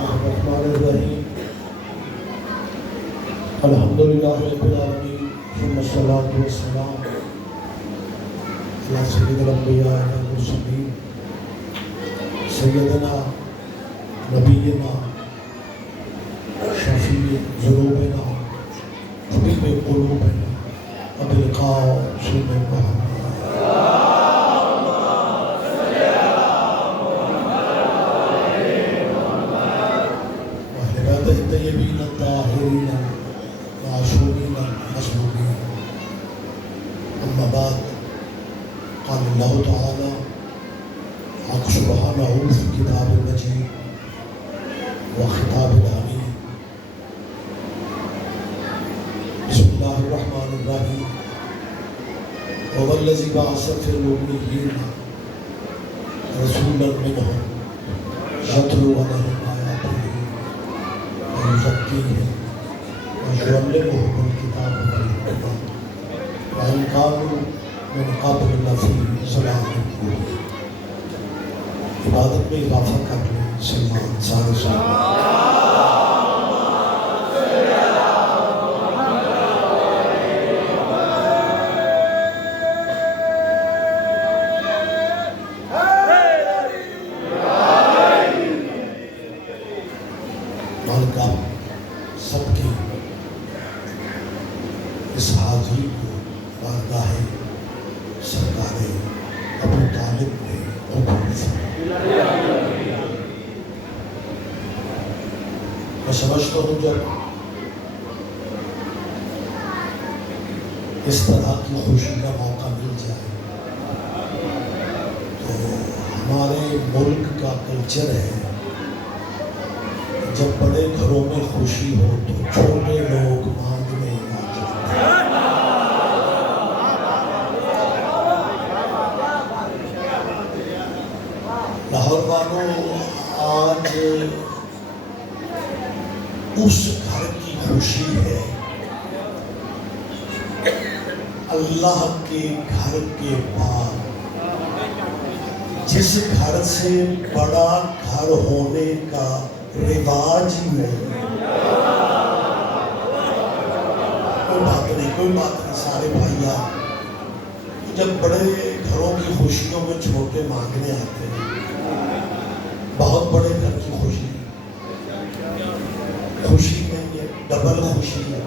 الله الرحمن الرحيم الحمد لله رب العالمين ثم الصلاة والسلام على سيد الأنبياء والمرسلين سيدنا نبينا شفيع ذنوبنا طبيب قلوبنا أبي القاسم محمد الطيبين الطاهرين المعصومين المظلومين أما بعد قال الله تعالى حق سبحانه في كتاب المجيد وخطاب الأمين بسم الله الرحمن الرحيم هو الذي بعث في الأميين رسولا منهم يتلو عليهم ويزكيهم ويعلمهم الكتاب والحكمة وإن كانوا من قبل لفي ضلال مبين. عبادت میں اضافہ کر لیں سلمان سارے سب کی اس حاضری کو بارگاہ سرکار ابو طالب نے قبول فرمایا. میں سمجھتا ہوں جب اس طرح کی خوشی کا موقع مل جائے تو ہمارے ملک کا کلچر ہے جب بڑے گھروں میں خوشی ہو تو چھوٹے لوگ مانگنے آ جاتے ہیں. لاہور والوں آج اس گھر کی خوشی ہے اللہ کے گھر کے بعد جس گھر سے بڑا گھر ہونے کا رواج ہی نہیں. کوئی بات نہیں سارے بھائیاں جب بڑے گھروں کی خوشیوں میں چھوٹے مانگنے آتے ہیں. بہت بڑے گھر کی خوشی نہیں ہے ڈبل خوشی ہے.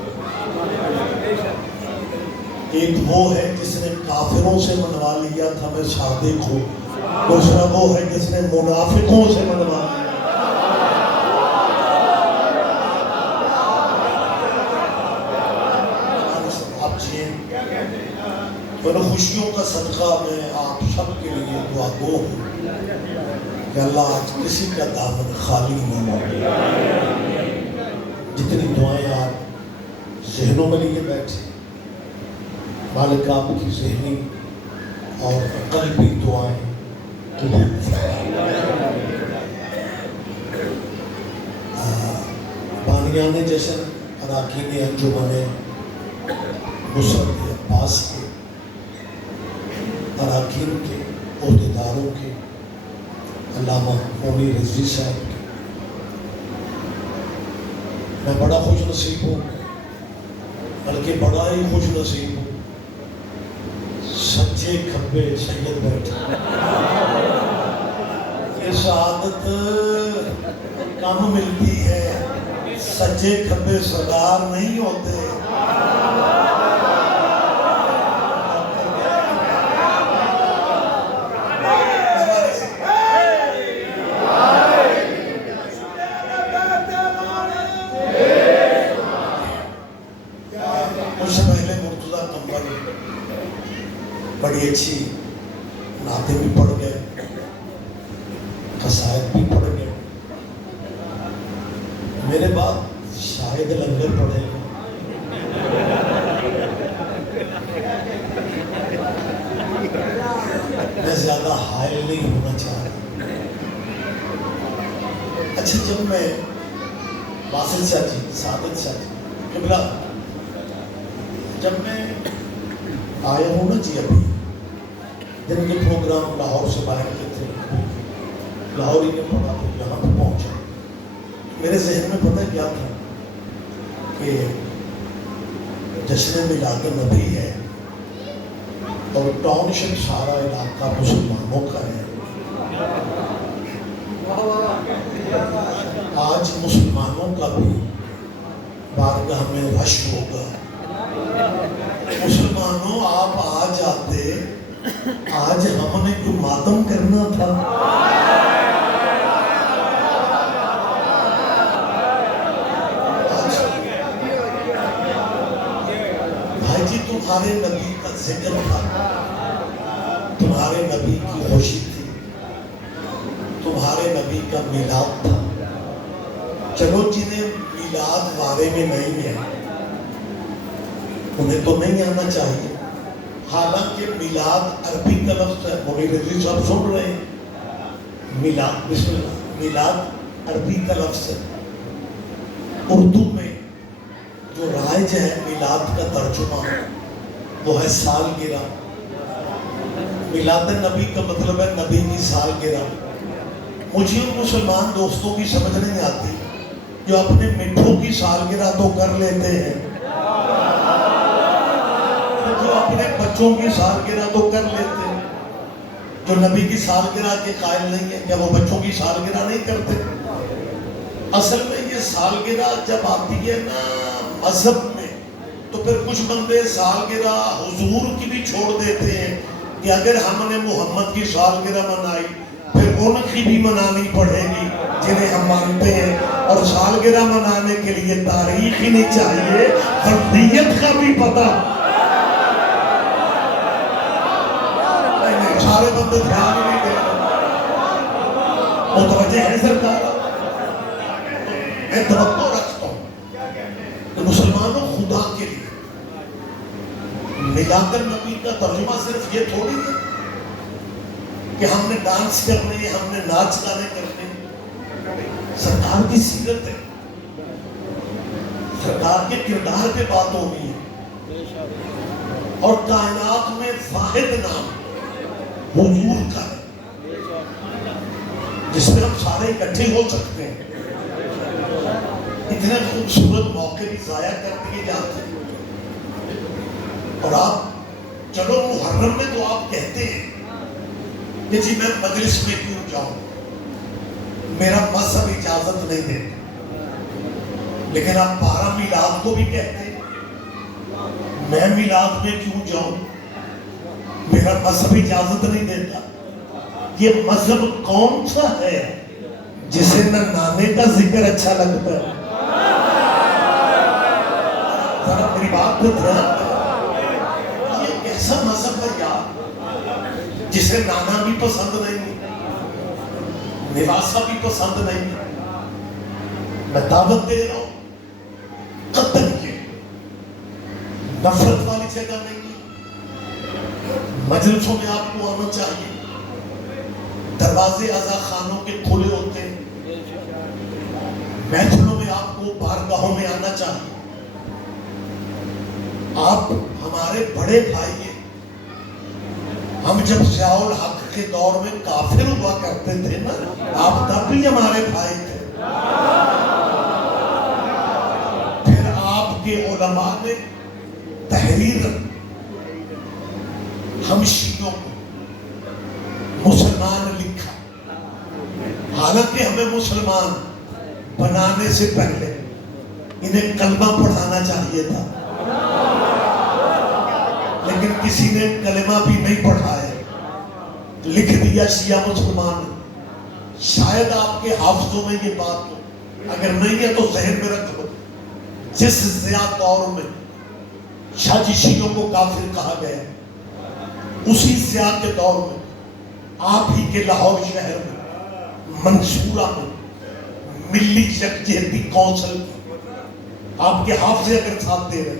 ایک وہ ہے جس نے کافروں سے منوا لیا تھا میں صادق ہوں. دوسرا وہ ہے جس نے منافقوں سے منوا لیا. ان خوشیوں کا صدقہ میں آپ سب کے لیے دعا گو ہوں کہ اللہ آج کسی کا دامن خالی نہ ہو. جتنی دعائیں آپ ذہنوں میں لیے بیٹھے مالک آپ کی ذہنی اور قلبی دعائیں قبول فرمائے. بانیان جشن اراکین انجمن نصرت عباس کے اراکین کے عہدیداروں کے علامہ مونی رضوی صاحب کے میں بڑا خوش نصیب ہوں بلکہ بڑا ہی خوش نصیب ہوں. سچے کھبے سید بیٹھے یہ سعادت کم ملتی ہے. سچے کھبے سردار نہیں ہوتے. بڑی اچھی نعتیں بھی پڑھ گئے قصائد بھی پڑھ گئے. میرے بعد شاہد لنگر پڑھے گا. میں زیادہ حائل نہیں ہونا چاہ رہا. اچھا جب میں باسل شاہ جی سعادت شاہ جی قبلہ جب میں آیا ہوں نا جی ابھی جن کے پروگرام لاہور سے باہر کے تھے لاہور ہی نے پڑھا تو یہاں پہ پہنچا میرے ذہن میں پتہ کیا تھا کہ جشن میلاد النبی ہے اور ٹاؤن شپ سارا علاقہ مسلمانوں کا ہے. آج مسلمانوں کا بھی بارگاہ میں رش ہوگا. مسلمانوں آپ آ جاتے, آج ہم نے کوئی ماتم کرنا تھا. بھائی جی تمہارے نبی کا ذکر تھا, تمہارے نبی کی خوشی تھی, تمہارے نبی کا میلاد تھا. چلو جنہیں میلاد بارے میں نہیں ہے انہیں تو نہیں آنا چاہیے. حالانکہ میلاد عربی کا لفظ ہے. مولوی رضوی صاحب سن رہے ہیں, میلاد بسم اللہ, میلاد عربی کا لفظ ہے. اردو میں جو رائج ہے میلاد کا ترجمہ وہ ہے سالگرہ. میلاد النبی کا مطلب ہے نبی کی سالگرہ. مجھے ان مسلمان دوستوں کی سمجھ نہیں آتی جو اپنے مٹھوں کی سالگرہ تو کر لیتے ہیں, جو اپنے بچوں کی سالگرہ تو کر لیتے ہیں, جو نبی کی سالگرہ کے قائل نہیں ہے. کیا وہ بچوں کی سالگرہ نہیں کرتے؟ اصل میں یہ سالگرہ جب آتی ہے نا مذہب میں تو پھر کچھ بندے سالگرہ حضور کی بھی چھوڑ دیتے ہیں کہ اگر ہم نے محمد کی سالگرہ منائی پھر ان کی بھی منانی پڑے گی جنہیں ہم مانتے ہیں. اور سالگرہ منانے کے لیے تاریخ ہی نہیں چاہیے, فردیت کا بھی پتہ. سارے بندے دھیان نہیں دے رہے, متوجہ ہے سرکار. میں توقع رکھتا ہوں کہ مسلمانوں خدا کے لیے میلاد النبی کا ترجمہ صرف یہ تھوڑی ہے کہ ہم نے ڈانس کرنے, ہم نے ناچ گانے کرنے. سرکار کی سیرت ہے, سرکار کے کردار پہ بات ہونی ہے. اور کائنات میں واحد نام حضور کا ہے جس میں ہم سارے اکٹھے ہو سکتے ہیں. اتنے خوبصورت موقع بھی ضائع کر دیے جاتے ہیں. اور آپ چلو محرم میں تو آپ کہتے ہیں کہ جی میں مجلس میں کیوں جاؤں, میرا مذہب اجازت نہیں دیتا. لیکن آپ 12 میلاد کو بھی کہتے ہیں میں میلاد میں کیوں جاؤں, میرا مذہب اجازت نہیں دیتا. یہ مذہب کون سا ہے جسے نہ نانے کا ذکر اچھا لگتا ہے؟ ذرا میری بات پہ دھیان دیں. یہ کیسا مذہب ہے یار جسے نانا بھی پسند نہیں, نواسا بھی پسند نہیں. میں دعوت دے رہا ہوں, قطن کے نفرت والی جگہ نہیں. مجلسوں میں آپ کو آنا چاہیے, دروازے عزا خانوں کے کھلے ہوتے ہیں. محفلوں میں آپ کو بارگاہوں میں آنا چاہیے. آپ ہمارے بڑے بھائی ہیں. ہم جب ضیاء الحق کے دور میں کافر ہوا کرتے تھے نا, آپ تب بھی ہمارے بھائی تھے. پھر آپ کے علماء نے تحریر ہم شیعوں کو مسلمان لکھا, حالانکہ ہمیں مسلمان بنانے سے پہلے انہیں کلمہ پڑھانا چاہیے تھا, لیکن کسی نے کلمہ بھی نہیں پڑھایا, لکھ دیا شیعہ مسلمان. شاید آپ کے حافظوں میں یہ بات ہو, اگر نہیں ہے تو ذہن میں رکھ لو. جس ضیاء دور میں شاہ جی شیعوں کو کافر کہا گیا, اسی ضیاء کے دور میں آپ ہی کے لاہور شہر میں منصورہ میں ملی یکجہتی کونسل کی آپ کے حافظے اگر ساتھ دے رہے,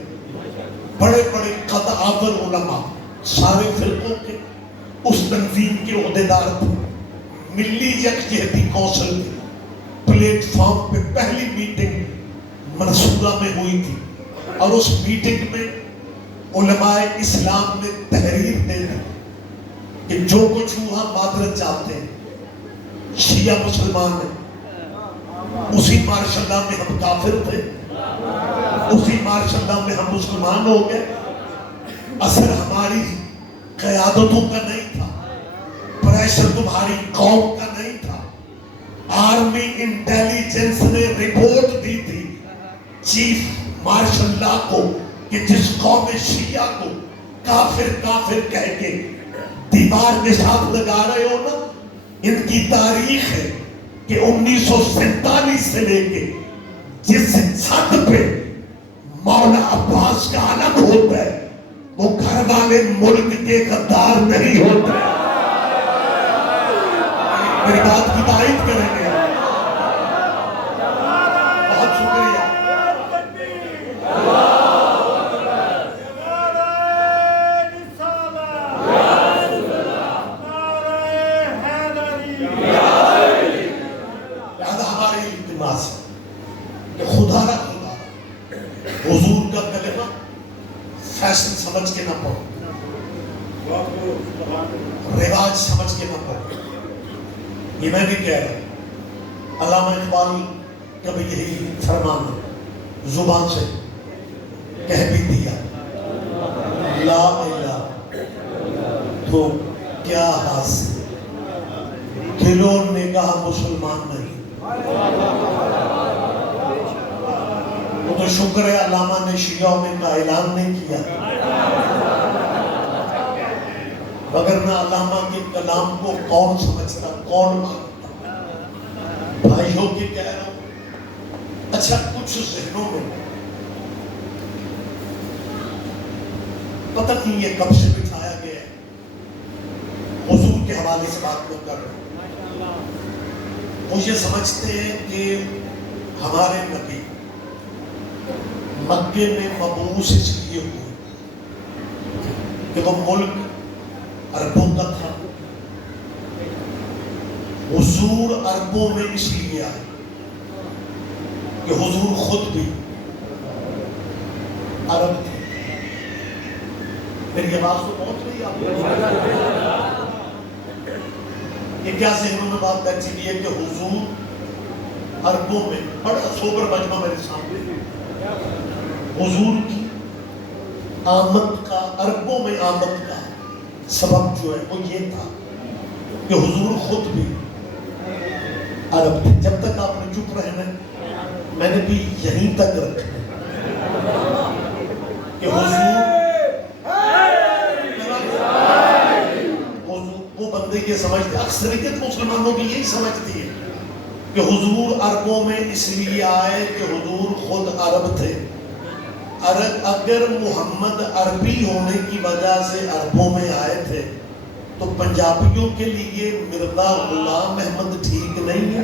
بڑے بڑے قدآور علماء سارے فرقوں کے اس تنظیم کے عہدیدار تھے. ملی یکجہتی کونسل کے پلیٹ فارم پہ پہلی میٹنگ منصورہ میں ہوئی تھی, اور اس میٹنگ میں علماء اسلام نے تحریر دے دی کہ جو کچھ وہاں معذرت چاہتے ہیں شیعہ مسلمان ہیں, اسی مارشاء اللہ میں ہم کافر تھے، اسی مارشاء اللہ میں ہم مسلمان ہو گئے. اثر ہماری قیادتوں کا نہیں تھا، پریشر تمہاری قوم کا نہیں تھا. آرمی انٹیلیجنس نے رپورٹ دی تھی چیف مارشل لا کو کہ جس قوم شیعہ کو کافر کافر کہہ کے دیوار کے ساتھ لگا رہے ہو نا، ان کی تاریخ ہے کہ 1947 سے لے کے جس چھت پہ مولا عباس کا علم ہوتا ہے وہ گھر والے ملک کے غدار نہیں ہوتے. میری بات کی تائید کریں گے. بہت شکریہ. لہذا ہمارے التماس ہے کہ خدا را خدا حضور کا کلمہ فیشن سمجھ کے نہ پڑھو، رواج سمجھ کے نہ پڑھو. یہ میں بھی کہہ رہا ہوں، علامہ اقبال کبھی یہی فرمان زبان سے کہہ بھی دیا، لا الہ تو کیا حاصل، دلوں نے کہا مسلمان نہیں. وہ تو شکر ہے علامہ نے شیعوں میں کا اعلان نہیں کیا، وگرنہ علامہ کے کلام کو کون سمجھتا، کون مانتا. بھائیوں کے کہہ رہا ہوں. اچھا، کچھ ذہنوں میں پتہ نہیں یہ کب سے بٹھایا گیا ہے. حضور کے حوالے سے بات کر رہا ہوں. وہ یہ سمجھتے ہیں کہ ہمارے نبی مکے میں مبعوث اس لیے ہوئے کہ وہ ملک عربوں کا تھا. حضور عربوں میں اس لیے آئے کہ حضور خود بھی عرب تھے. میری آواز تو پہنچ رہی ہے آپ کو؟ یہ کیا ذہنوں میں بات بیٹھی ہوئی ہے کہ حضور عربوں میں، بڑا سوبر مجمع میرے سامنے، حضور کی آمد کا، عربوں میں آمد کا سبب جو ہے وہ یہ تھا کہ حضور خود بھی عرب تھے. جب تک آپ نے چپ رہنا میں نے بھی یہیں تک رکھنا کہ حضور وہ بندے یہ سمجھتے، اکثریت مسلمانوں کی یہی سمجھتی ہے کہ حضور عربوں میں اس لیے آئے کہ حضور خود عرب تھے. اگر محمد عربی ہونے کی وجہ سے عربوں میں آئے تھے تو پنجابیوں کے لیے مرزا غلام احمد ٹھیک نہیں ہے.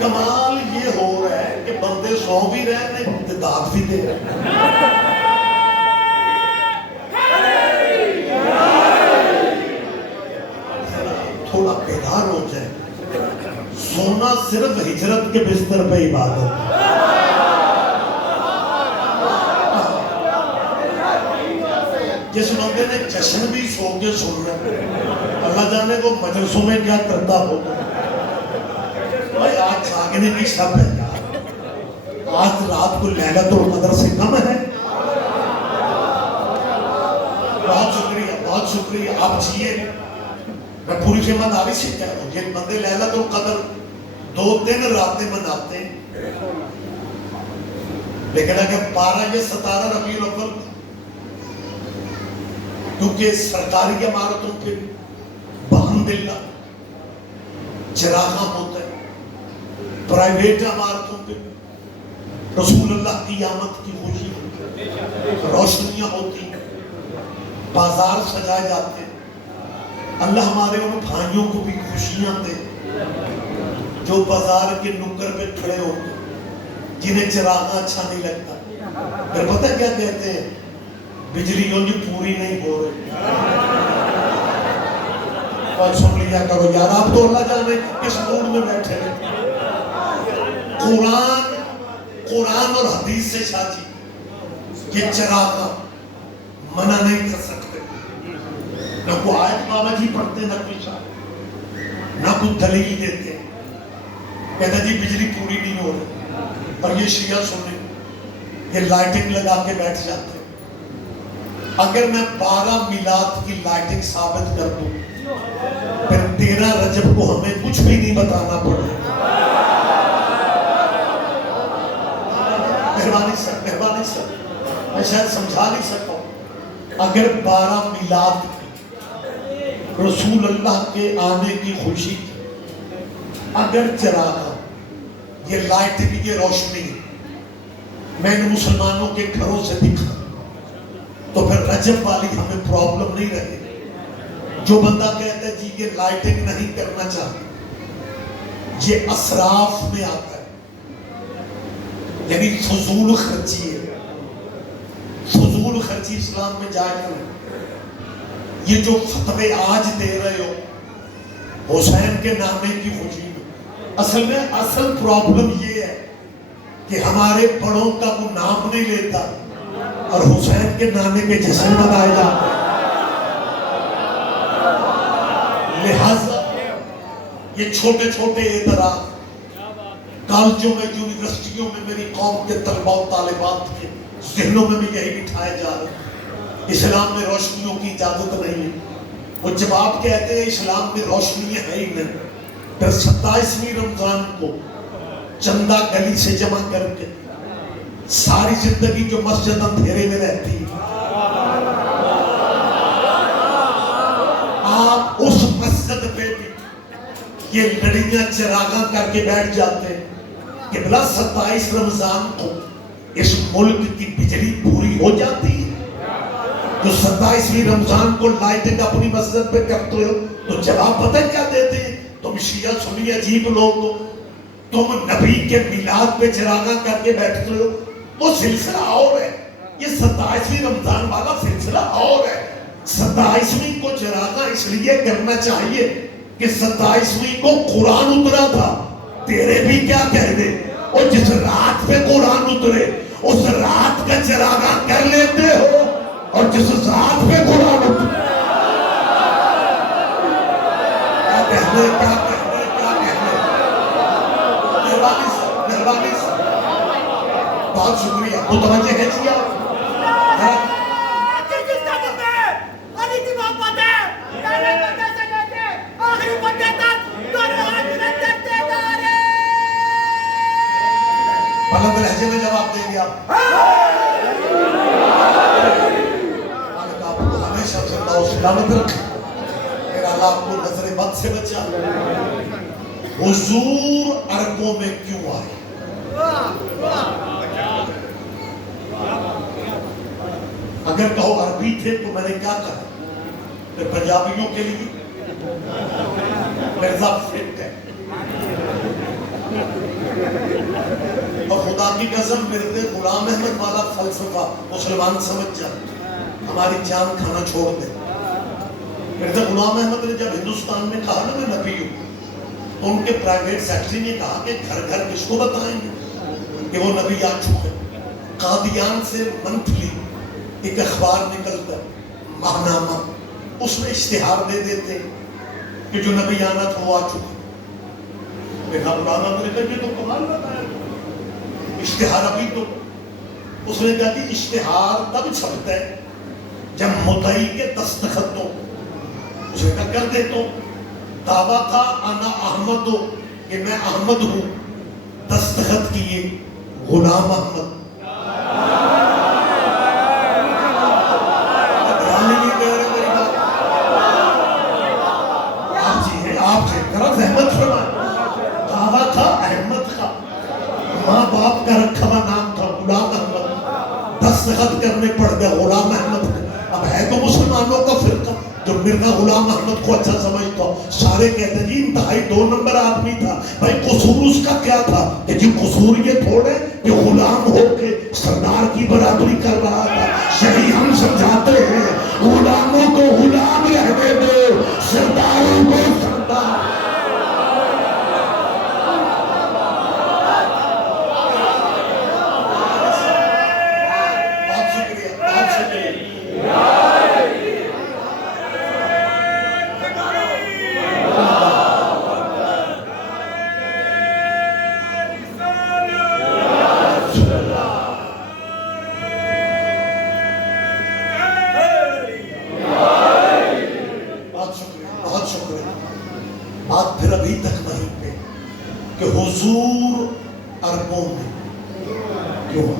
کمال یہ ہو رہا ہے کہ بندے سو بھی رہے ہیں، امداد بھی دے رہے ہیں. تھوڑا بیدار ہو جائے. سونا صرف ہجرت کے بستر پہ عبادت ہے. جس بندے نے جشن بھی سو کے سن رہے، اللہ جانے کو مجلسوں میں کیا کرتا ہوگا. بھائی آج جاگنے کی شب ہے یار، آج رات کو لیلۃ القدر سے کم ہے. بہت شکریہ، بہت شکریہ. آپ جیے، میں پوری ایمانداری سے کہہ رہا ہوں، یہ بندے لیلۃ القدر 2-3 راتیں مناتے ہیں، لیکن اگر 12 یا 17 ربیع الاول کیونکہ سرکاری عمارتوں پہ بحمدللہ چراغاں ہوتا ہے، پرائیویٹ عمارتوں پہ رسول اللہ کی آمد کی خوشی ہوتی ہے، روشنیاں ہوتی ہیں، بازار سجائے جاتے ہیں. اللہ ہمارے ان بھائیوں کو بھی خوشیاں دے جو بازار کے نکر پہ کھڑے ہوتے ہیں، جنہیں چراغاں اچھا نہیں لگتا. پھر پتہ کیا کہتے ہیں؟ بجلی جو پوری نہیں ہو رہی. سن لیا کرو یار، آپ تو اللہ جانے کس موڈ میں بیٹھے ہیں۔ قرآن اور حدیث سے شاجی یہ چراغا منع نہیں کر سکتے، نہ کوئی آیت بابا جی پڑھتے، نہ کوئی شاید، نہ کوئی دلیل دیتے، کہتا جی بجلی پوری نہیں ہو رہی، اور یہ شیعہ سنیں یہ لائٹنگ لگا کے بیٹھ جاتے ہیں۔ اگر میں 12 میلاد کی لائٹنگ ثابت کر دوں پھر 13 رجب کو ہمیں کچھ بھی نہیں بتانا پڑے۔ مہربانی سر میں شاید سمجھا نہیں سکتا ہوں۔ اگر 12 میلاد رسول اللہ کے آنے کی خوشی، اگر چراغا یہ لائٹنگ یہ روشنی میں نے مسلمانوں کے گھروں سے دکھا تو پھر رجب والی ہمیں پرابلم نہیں رہے۔ جو بندہ کہتا ہے جی یہ لائٹنگ نہیں کرنا چاہتے، یہ اسراف میں آتا ہے، یعنی فضول خرچی ہے۔ فضول خرچی اسلام میں جائز نہیں۔ یہ جو فتوے آج دے رہے ہو حسین کے نامے کی خوشی میں، اصل پرابلم یہ ہے کہ ہمارے بڑوں کا کوئی نام نہیں لیتا اور حسین کے نامے کے جشن منائے جاتے ہیں۔ لہذا یہ چھوٹے چھوٹے اعتراض کالجوں میں، یونیورسٹیوں میں میری قوم کے طلباء و طالبات کے ذہنوں میں بھی یہی بٹھائے جا رہے ہیں، اسلام میں روشنیوں کی اجازت نہیں ہے۔ وہ جب آپ کہتے ہیں اسلام میں روشنیاں ہے ہی نہیں، پھر 27ویں رمضان کو چندہ گلی سے جمع کر کے ساری زندگی جو مسجد اندھیرے میں رہتی ہے، آپ اس مسجد پہ بھی یہ لڑیاں چراغاں کر کے بیٹھ جاتے ہیں کہ بلا 27 رمضان کو اس ملک کی بجلی پوری ہو جاتی ہے۔ جو 27ویں رمضان کو لائٹنگ اپنی مسجد پہ کرتے ہو تو جواب پتہ کیا دیتے ہیں؟ تم شیعہ سنی عجیب لوگ ہو، تم نبی کے میلاد پہ چراغاں کر کے بیٹھتے ہو، وہ سلسلہ اور ہے۔ یہ 27ویں رمضان والا سلسلہ اور ہے۔ 27ویں کو چراغاں اس لیے کرنا چاہیے کہ 27ویں کو قرآن اترا تھا، تیرے بھی کیا کہنے، اور جس رات پہ قرآن اترے اس رات کا چراغاں کر لیتے ہو، اور جس رات پہ قرآن اترے کیا کہنے۔ مہربانی سے بہت شکریہ، متوجہ ہے جی آپ؟ بلند لہجے میں جواب دیں گے آپ؟ آپ کو ہمیشہ زندہ و سلامت رکھے، میرا اللہ آپ کو نظر بد سے بچا۔ حضور عربوں میں کیوں آئے؟ اگر کہو عربی تھے تو میں نے کیا کہا؟ کہ پنجابیوں کے لیے مرزا فٹ ہے، اور خدا کی قسم مرزا غلام احمد والا فلسفہ مسلمان سمجھ جائے، ہماری جان کھانا چھوڑ دے۔ مرزا غلام احمد نے جب ہندوستان میں کہا نا میں نبی ہوں، تو ان کے پرائیویٹ سیکٹری نے کہا کہ گھر گھر کس کو بتائیں گے کہ وہ نبی آ چکے۔ قادیان سے منتھلی ایک اخبار نکلتا ماہنامہ، اس میں اشتہار دے دیتے کہ جو نبی آنا تھا وہ آ چکا۔ میرا غلام احمد نے کہا یہ تو کمال بتایا، اشتہار ابھی تو۔ اس نے کہا کہ اشتہار تب چھپتا ہے جب مدعی کے دستخط ہو۔ اس نے کہا کر دیتا ہوں، دعویٰ تھا انا احمد ہو کہ میں احمد ہوں، دستخط کیے غلام احمد۔ آپ سے طرف احمد فرمائے، دعویٰ تھا احمد کا، ماں باپ کا رکھا ہوا نام تھا غلام احمد، دستخط کرنے پڑ گیا غلام احمد۔ اب ہے تو مسلمانوں کا فرقہ جو مرزا غلام احمد کو اچھا سمجھتا ہو، سارے کہتے ہیں جی انتہائی 2 نمبر آدمی تھا۔ بھائی قصور اس کا کیا تھا کہ جی قصور یہ تھوڑے کہ غلام ہو کے سردار کی برابری کر رہا تھا۔ صحیح ہم سمجھاتے ہیں غلاموں کو غلام رہنے دو، سرداروں کو بہت شکریہ، بہت شکریہ. بات پھر ابھی تک وہیں پہ کہ حضور عربوں میں کیوں؟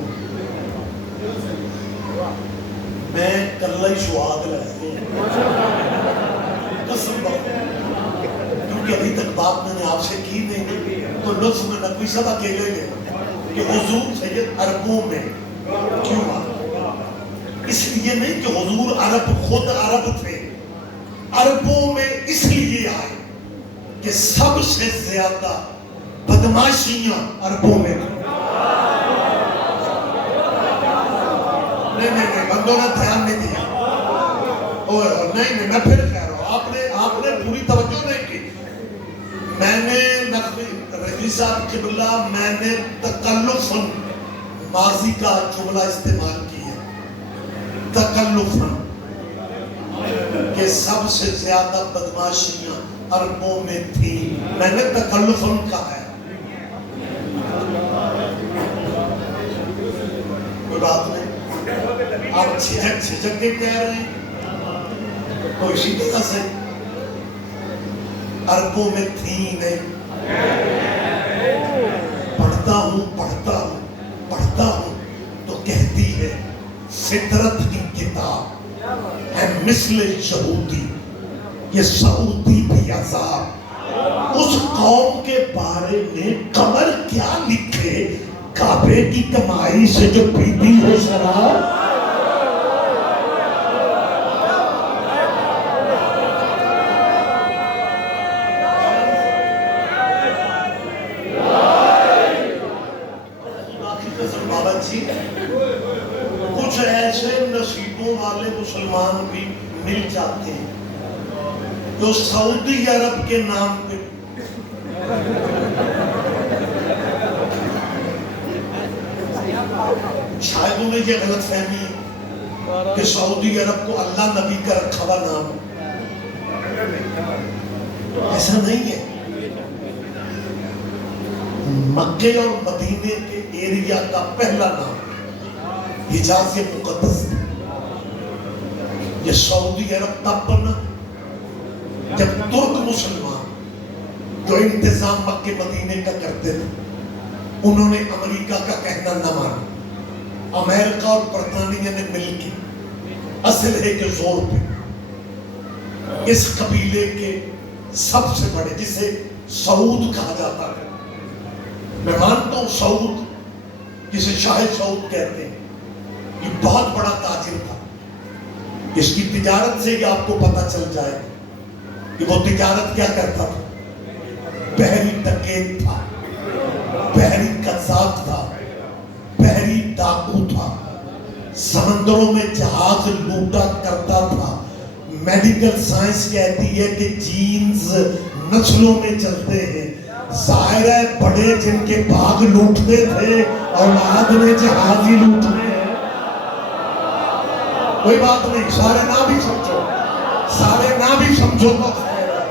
میں کلّا ہی شہاد لائے قسم بخدا، کیونکہ ابھی تک بات میں نے آپ سے کی نہیں تو لفظ میں نقوی سب اکیلے گئے کہ حضور سید عربوں میں کیوں آئے. اس لیے نہیں کہ حضور عرب خود عرب تھے، عربوں میں اس لیے آئے کہ سب سے زیادہ بدماشیاں عربوں میں تھیں. نہیں بندوں نے دھیان نہیں دیا. نہیں میں پھر کہہ رہا ہوں، آپ نے پوری توجہ نہیں کی. میں نے رضوی صاحب قبلہ میں نے تکلفاً ماضی کا جملہ استعمال کیا، تکلفاً، کہ سب سے زیادہ بدماشیاں عربوں میں تھی. میں نے تکلفاً کہا ہے، کوئی بات نہیں. آپ جھجک کے کہہ رہے ہیں تو اسی طرح سے عربوں میں تھی نہیں. پڑھتا ہوں تو کہتی ہے فطرت کی کتاب ہے مثل یہودی، یہ سعودی بھی عذاب. اس قوم کے بارے میں قمر کیا لکھے، کعبے کی کمائی سے جو پیتی ہو شراب. کچھ ایسے نصیبوں والے مسلمان بھی مل جاتے ہیں جو سعودی عرب کے نام پہ شاید انہیں یہ غلط فہمی ہے کہ سعودی عرب کو اللہ نبی کا رکھا ہوا نام. ایسا نہیں ہے. مکے اور مدینے کے ایریا کا پہلا نام حجاز مقدس. یہ سعودی عرب تب بنا جب ترک مسلمان جو انتظام مکے مدینے کا کرتے تھے انہوں نے امریکہ کا کہنا نہ مانا. امریکہ اور برطانیہ نے مل کے اسلحے کے زور پہ اس قبیلے کے سب سے بڑے، جسے سعود کہا جاتا ہے، میں مانتا ہوں سعود جسے شاہ سعود کہتے ہیں، یہ بہت بڑا تاجر تھا. اس کی تجارت سے یہ آپ کو پتہ چل جائے کہ وہ تجارت کیا کرتا تھا. بحری ڈکیت تھا، بحری قذاق تھا، بحری ڈاکو تھا، سمندروں میں جہاز لوٹا کرتا تھا. میڈیکل سائنس کہتی ہے کہ جینز نسلوں میں چلتے ہیں. ظاہر ہے بڑے جن کے باغ لوٹتے تھے اولاد میں جہاز ہی لوٹنے ہیں. کوئی بات نہیں، سارے نہ بھی سمجھو، سارے نہ بھی سمجھو تو خیر ہے.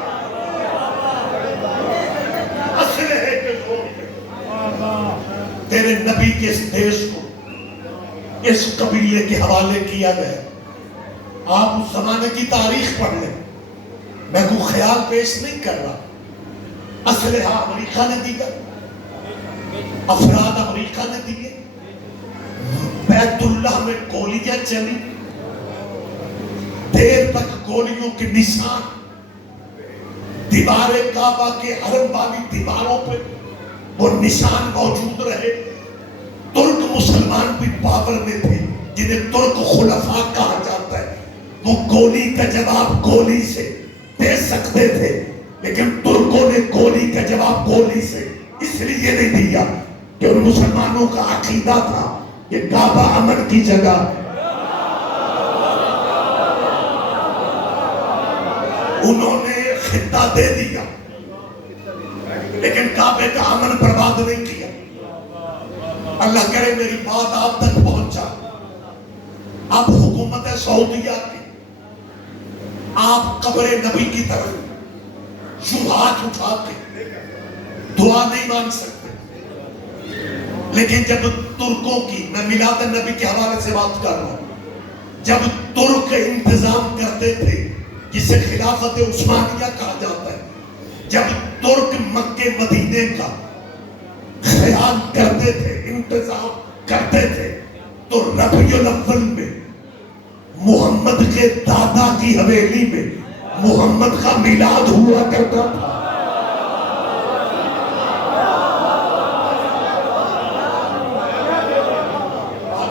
اسلحے کے زور پہ تیرے نبی کے اس دیش کو اس قبیلے کے حوالے کیا گیا. آپ اس زمانے کی تاریخ پڑھ لیں، میں کوئی خیال پیش نہیں کر رہا. اسلحہ امریکہ نے دیا، افراد امریکہ نے دیے، بیت اللہ میں گولیاں چلی، دیر تک گولیوں کے نشان دیوار کعبہ کے حرم والی دیواروں پہ وہ نشان موجود رہے. ترک مسلمان بھی پاور میں تھے جنہیں ترک خلفاء کہا جاتا ہے. وہ گولی کا جواب گولی سے دے سکتے تھے، لیکن ترکوں نے گولی کا جواب گولی سے اس لیے نہیں دیا کہ ان مسلمانوں کا عقیدہ تھا کہ کعبہ امن کی جگہ. انہوں نے خطہ دے دیا لیکن کعبے کا امن برباد نہیں کیا. اللہ کرے میری بات آپ تک پہنچا. اب حکومت سعودیہ کی آپ قبر نبی کی طرف یوں ہاتھ اٹھا کے دعا نہیں مانگ سکتے، لیکن جب ترکوں کی، میں میلاد النبی کے حوالے سے بات کر رہا ہوں، جب ترک انتظام کرتے تھے جسے خلافت عثمانیہ کہا جاتا ہے، جب ترک مکے مدینے کا خیال کرتے تھے، انتظام کرتے تھے، تو ربیع الاول میں محمد کے دادا کی حویلی میں محمد کا میلاد ہوا کرتا تھا۔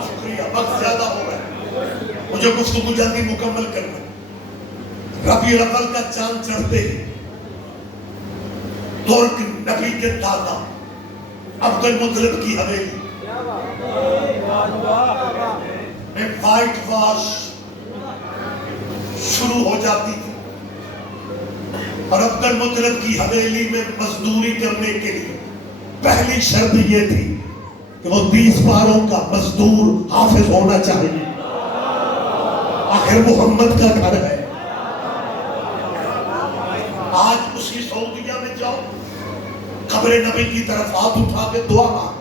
شکریہ، وقت زیادہ ہو رہا ہے، مجھے گفتگو جلدی مکمل کرنا۔ ربیع الاول کا چاند چڑھتے ہی ترک نبی کے دادا عبد المطلب کی حویلی میں وائٹ واش شروع ہو جاتی تھی، اور عبد المطلب کی حویلی میں مزدوری کرنے کے لیے پہلی شرط یہ تھی کہ وہ 30 پاروں کا مزدور حافظ ہونا چاہیے، آخر محمد کا گھر ہے۔ آج اسی سعودیہ میں جاؤ، قبر نبی کی طرف ہاتھ اٹھا کے دعا مانگ،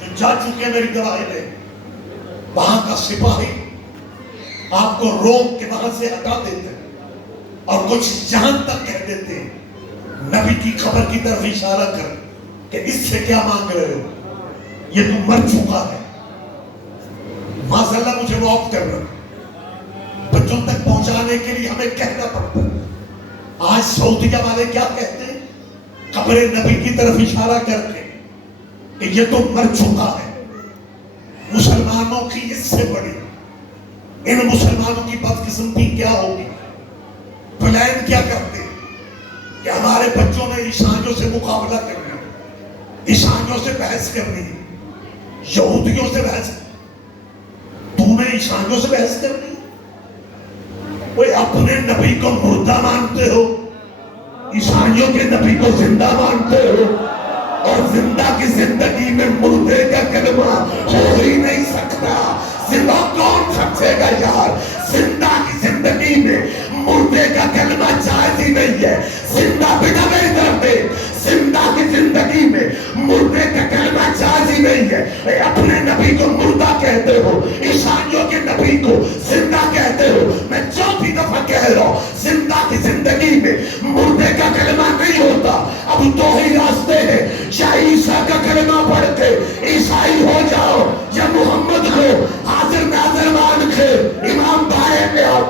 جو جا چکے میری گواہی دے، وہاں کا سپاہی آپ کو روک کے وہاں سے ہٹا دیتے ہیں اور کچھ جہاں تک کہہ دیتے ہیں، نبی کی قبر کی طرف اشارہ کر کہ اس سے کیا مانگ رہے ہو، یہ تو مر چکا ہے۔ معاذاللہ مجھے معاف کرنا، بچوں تک پہنچانے کے لیے ہمیں کہنا پڑتا ہے۔ آج سعودیہ والے کیا کہتے ہیں؟ قبر نبی کی طرف اشارہ کر کے کہ یہ تو مر چکا ہے۔ مسلمانوں کی اس سے بڑی، ان مسلمانوں کی بدقسمتی کیا ہوگی؟ پلان کیا کرتے کہ ہمارے بچوں نے عیسائیوں سے مقابلہ کرنا، عیسائیوں سے بحث کرنی، یہودیوں سے بحث، تو نے عیسائیوں سے بحث کرنی؟ کوئی اپنے نبی کو مردہ مانتے ہو، عیسائیوں کے نبی کو زندہ مانتے ہو، اور زندہ کی زندگی میں مردے کا کلمہ ہو ہی نہیں سکتا۔ زندہ کون سمجھے گا یار؟ زندہ کی زندگی میں مردے کا کلمہ جائز ہی نہیں ہے۔ زندہ بنا میری طرف دے، زندہ کی زندگی میں مردے کا کلمہ جائز ہی نہیں ہے۔ اے اپنے نبی کو مردہ کہتے ہو، عیسائیوں کے نبی کو زندہ کہتے ہو۔ میں چوتھی دفعہ کہہ رہا ہوں، زندہ کی زندگی میں مردے کا کلمہ نہیں ہوتا۔ اب دو ہی راستے ہیں، یا عیسیٰ کا کلمہ پڑھ کے عیسائی ہو جاؤ، یا محمد کو حاضر ناظر مان کے امام بائے میں آؤ۔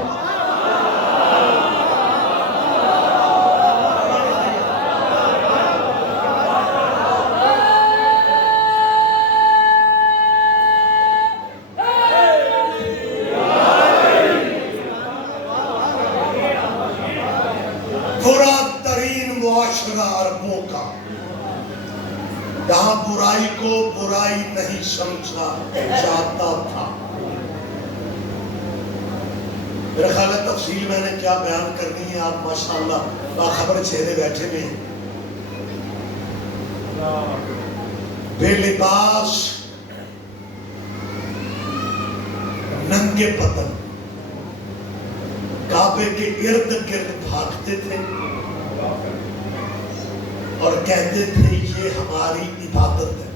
برا ترین معاشرہ عربوں کا، جہاں برائی کو برائی نہیں سمجھا جاتا تھا۔ میرا خیال ہے تفصیل میں نے کیا بیان کرنی ہے، آپ ماشاءاللہ باخبر چہرے بیٹھے ہوئے ہیں۔ بے لباس، ننگے بدن کعبے کے ارد گرد بھاگتے تھے اور کہتے تھے یہ ہماری عبادت ہے۔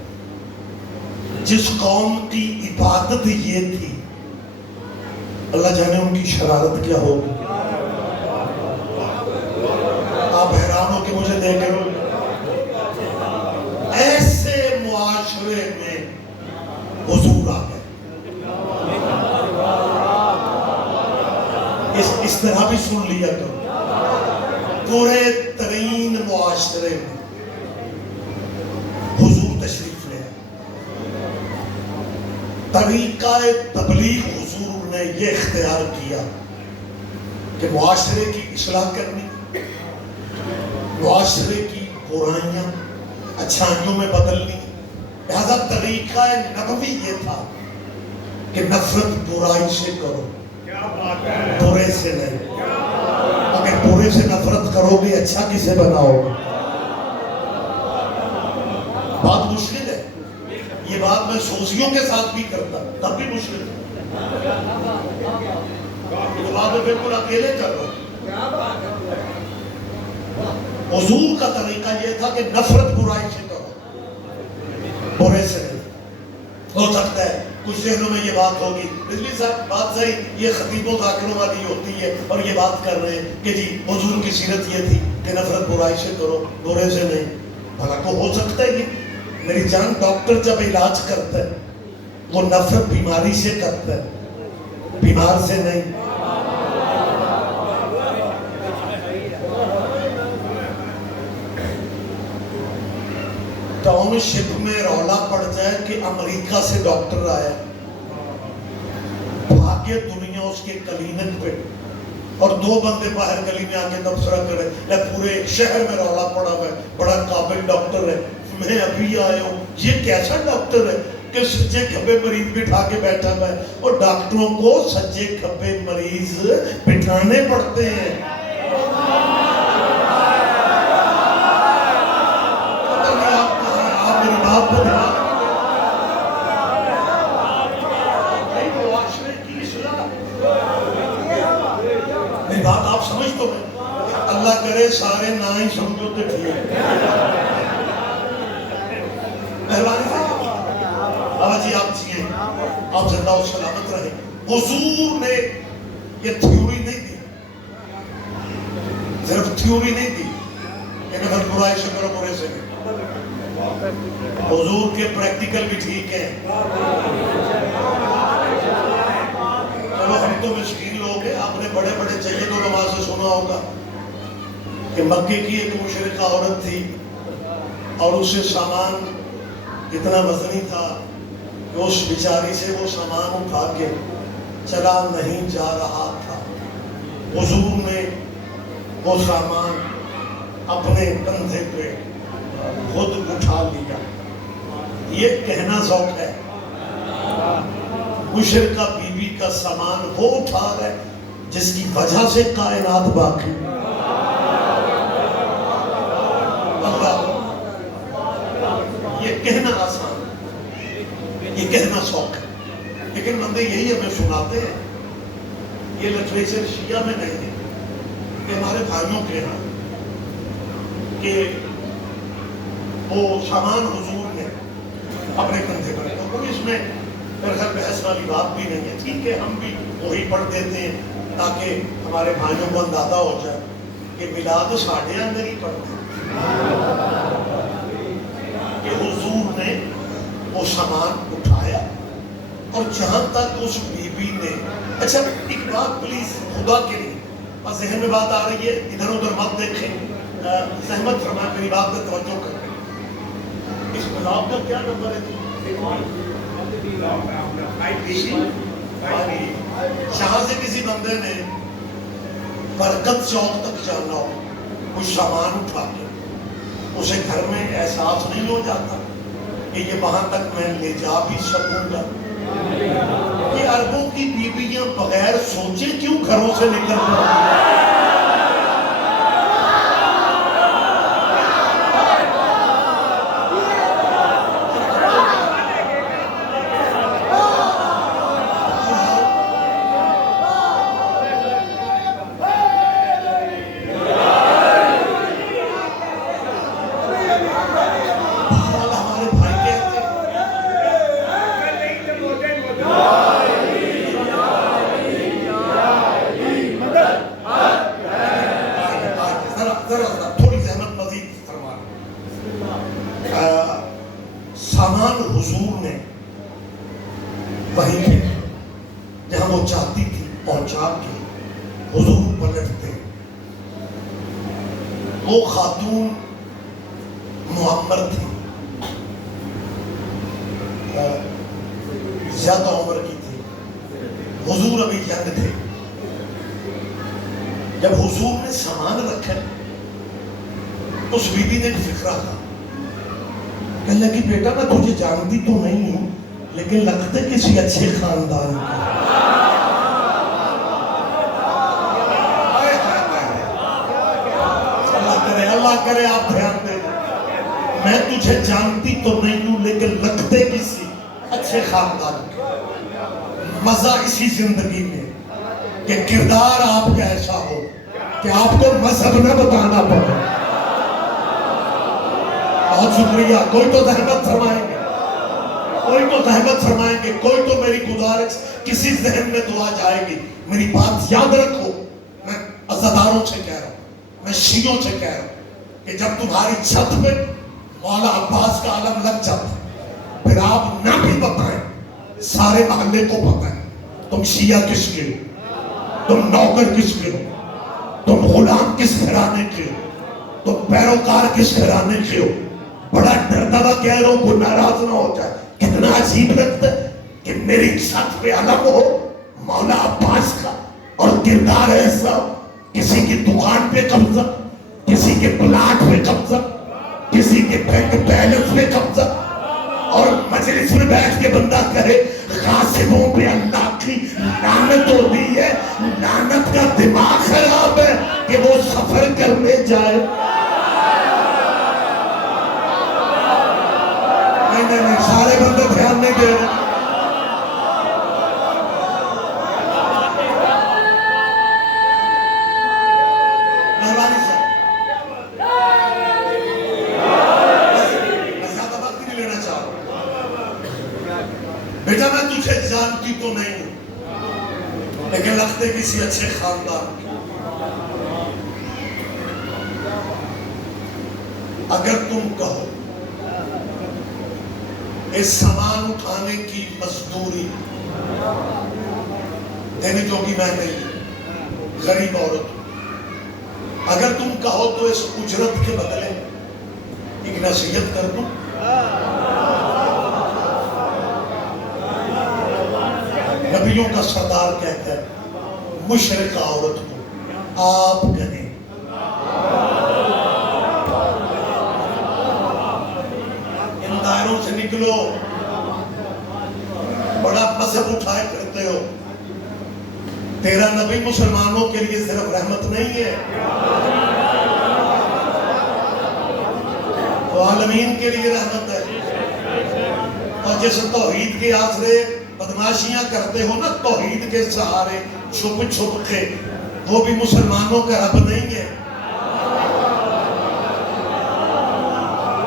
جس قوم کی عبادت یہ تھی، اللہ جانے ان کی شرارت کیا ہوگی۔ آپ حیران ہو کہ مجھے دیکھ رہے ہو، ایسے معاشرے میں حضور آ گئے۔ اس طرح بھی سن لیا کرو، برے ترین معاشرے میں حضور تشریف لے آئے۔ طریقہ تبلیغ حضور نے یہ اختیار کیا کہ معاشرے کی اصلاح کرنی، معاشرے کی برائیاں اچھائیوں میں بدلنی۔ لہذا طریقہ نبوی یہ تھا کہ نفرت برائی سے کرو، برے سے نہیں۔ اگر برے سے نفرت کرو گے اچھا کسے بناؤ گے؟ بات مشکل ہے، یہ بات میں سوزیوں کے ساتھ بھی کرتا تب بھی مشکل ہے، یہ بات میں بالکل اکیلے کر رہا ہوں۔ حضور کا طریقہ یہ تھا کہ نفرت برائی سے کرو، برے سے نہیں۔ ہو سکتا ہے کچھ ذہنوں میں یہ بات ہوگی رضوی صاحب بات صحیح، یہ خطیبوں ذاکروں والی ہوتی ہے، اور یہ بات کر رہے ہیں کہ جی حضور کی سیرت یہ تھی کہ نفرت برائی سے کرو، برے سے نہیں۔ بھلا کو ہو سکتا ہے یہ؟ میری جان ڈاکٹر جب علاج کرتا ہے وہ نفرت بیماری سے کرتا ہے، بیمار سے نہیں۔ ٹاؤن شپ میں رولا پڑ جائے کہ امریکہ سے ڈاکٹر آیا، بھاگے دنیا اس کے کلینک پہ، اور دو بندے باہر گلی میں آ کے تبصرہ کرے لے پورے شہر میں رولا پڑا ہوا ہے، بڑا قابل ڈاکٹر ہے، میں ابھی آیا ہوں۔ یہ کیسا ڈاکٹر ہے کہ سجے کھبے مریض بٹھا کے بیٹھا ہوا ہے، اور ڈاکٹروں کو سجے کھبے مریض بٹھانے پڑتے ہیں۔ میری بات آپ سمجھ تو گئے؟ اللہ کرے سارے نہ ہی سمجھو تو ٹھیک۔ مہربانی سے بابا جی آپ جیئے، آپ زندہ و سلامت رہے۔ حضور نے یہ تھیوری نہیں دی، صرف تھیوری نہیں دی کہ نفرت برائی سے کرو برے سے نہیں۔ حضور کے پریکٹیکل بھی ٹھیک ہیں۔ چلو ہم تو مسکین لوگ ہیں، آپ نے بڑے بڑے سید علماء سے سنا ہوگا کہ مکے کی ایک مشرکہ عورت تھی اور اسے سامان اتنا وزنی تھا کہ اس بیچاری سے وہ سامان اٹھا کے چلا نہیں جا رہا تھا۔ حضور نے وہ سامان اپنے کندھے پہ خود اٹھا لیا۔ یہ کہنا ذوق ہے، مشرکہ بی بی کا سامان وہ اٹھا رہا ہے جس کی وجہ سے کائنات باقی۔ اللہ، یہ کہنا آسان ہے، یہ کہنا ذوق ہے، لیکن بندے یہی ہمیں سناتے ہیں۔ یہ لٹریچر شیعہ میں نہیں ہے کہ ہمارے بھائیوں کے ہاں کہ وہ سامان حضور نے اپنے کندھے پر، تو کوئی اس میں درخت بحث والی بات بھی نہیں ہے۔ ٹھیک ہے، ہم بھی وہی پڑھ دیتے ہیں تاکہ ہمارے بھائیوں کو اندازہ ہو جائے کہ میلاد ساڑھے اندر ہی پڑھتے کہ حضور نے وہ سامان اٹھایا، اور جہاں تک اس بی بی نے، اچھا ایک بات پلیز خدا کے لیے، بس ذہن میں بات آ رہی ہے، ادھر ادھر مت دیکھیں، زحمت فرمائیں میری بات پر توجہ کریں۔ اس گلاب کا کیا نمبر ہے؟ شاہ سے کسی بندے نے برکت چوک تک جانا ہو، کچھ سامان اٹھا کے، اسے گھر میں احساس نہیں ہو جاتا کہ یہ وہاں تک میں لے جا بھی سکوں گا؟ یہ عربوں کی بیویاں بغیر سوچے کیوں گھروں سے نکل پڑتی ہیں؟ سامان حضور نے وہیں پہ جہاں وہ چاہتی تھی پہنچا کے حضور پلٹتے۔ وہ خاتون معمر تھی، زیادہ عمر کی تھی، حضور ابھی ینگ تھے۔ جب حضور نے سامان رکھا اس بی بی نے ایک فکرہ تھا، کہنے لگی بیٹا میں تجھے جانتی تو نہیں ہوں لیکن لگتے کسی اچھے خاندان کا۔ اللہ کرے آپ دھیان دیں، میں تجھے جانتی تو نہیں ہوں لیکن لگتے کسی اچھے خاندان کا۔ مزہ اسی زندگی میں کہ کردار آپ کا ایسا ہو کہ آپ کو مذہب نہ بتانا پڑے۔ بہت شکریہ، کوئی تو زحمت فرمائیں گے۔ کوئی تو زحمت فرمائیں گے, کوئی تو میری گزارش کسی ذہن میں تو آ جائے گی. میری بات یاد رکھو, میں عزاداروں سے کہہ رہا ہوں, میں شیعوں سے کہہ رہا ہوں کہ جب تمہاری چھت پہ مولا عباس کا علم لگ جاتا ہے, پھر آپ نہ بھی بتائیں, سارے محلے کو پتہ ہے تم شیعہ کس کے ہو, تم نوکر کس کے ہو, تم غلام کس گھرانے کے ہو, تم پیروکار کس گھرانے کے ہو. بڑا ڈرتا ہوا کہہ رہا ہوں, کوئی ناراض نہ ہو جائے. کتنا عجیب لگتا ہے کہ میری چھت پہ علم ہو مولا عباس کا, اور کردار ایسا, کسی کی دکان پہ قبضہ, کسی کے پلاٹ پہ قبضہ, کسی کے بینک بیلنس پہ قبضہ, اور مجلس میں بیٹھ کے بندہ کہے غاصبوں پہ اللہ کی لعنت ہوتی ہے. لعنت کا دماغ خراب ہے کہ وہ سفر کرنے جائے. نہیں, سارے بندے دھیان نہیں دے رہے. مہربانی سے میں زیادہ وقت نہیں لینا چاہ رہا. بیٹا میں تجھے جانتی تو نہیں ہوں, لیکن لگتے کسی اچھے خاندان کی. اگر تم کہو اس سامان اٹھانے کی مزدوری دینے جوگی میں نہیں, غریب عورت, اگر تم کہو تو اس اجرت کے بدلے ایک نصیحت کر دوں. نبیوں کا سردار کہتا ہے مشرقہ عورت کو آپ کہیں. ان دائروں سے نکلو, بڑا مذہب اٹھائے کرتے ہو. تیرا نبی مسلمانوں کے لیے صرف رحمت نہیں ہے, وہ عالمین کے لیے رحمت ہے. اور جس توحید کے آسرے بدماشیاں کرتے ہو نا, توحید کے سہارے چھپ چھپ کے, وہ بھی مسلمانوں کا رب نہیں ہے.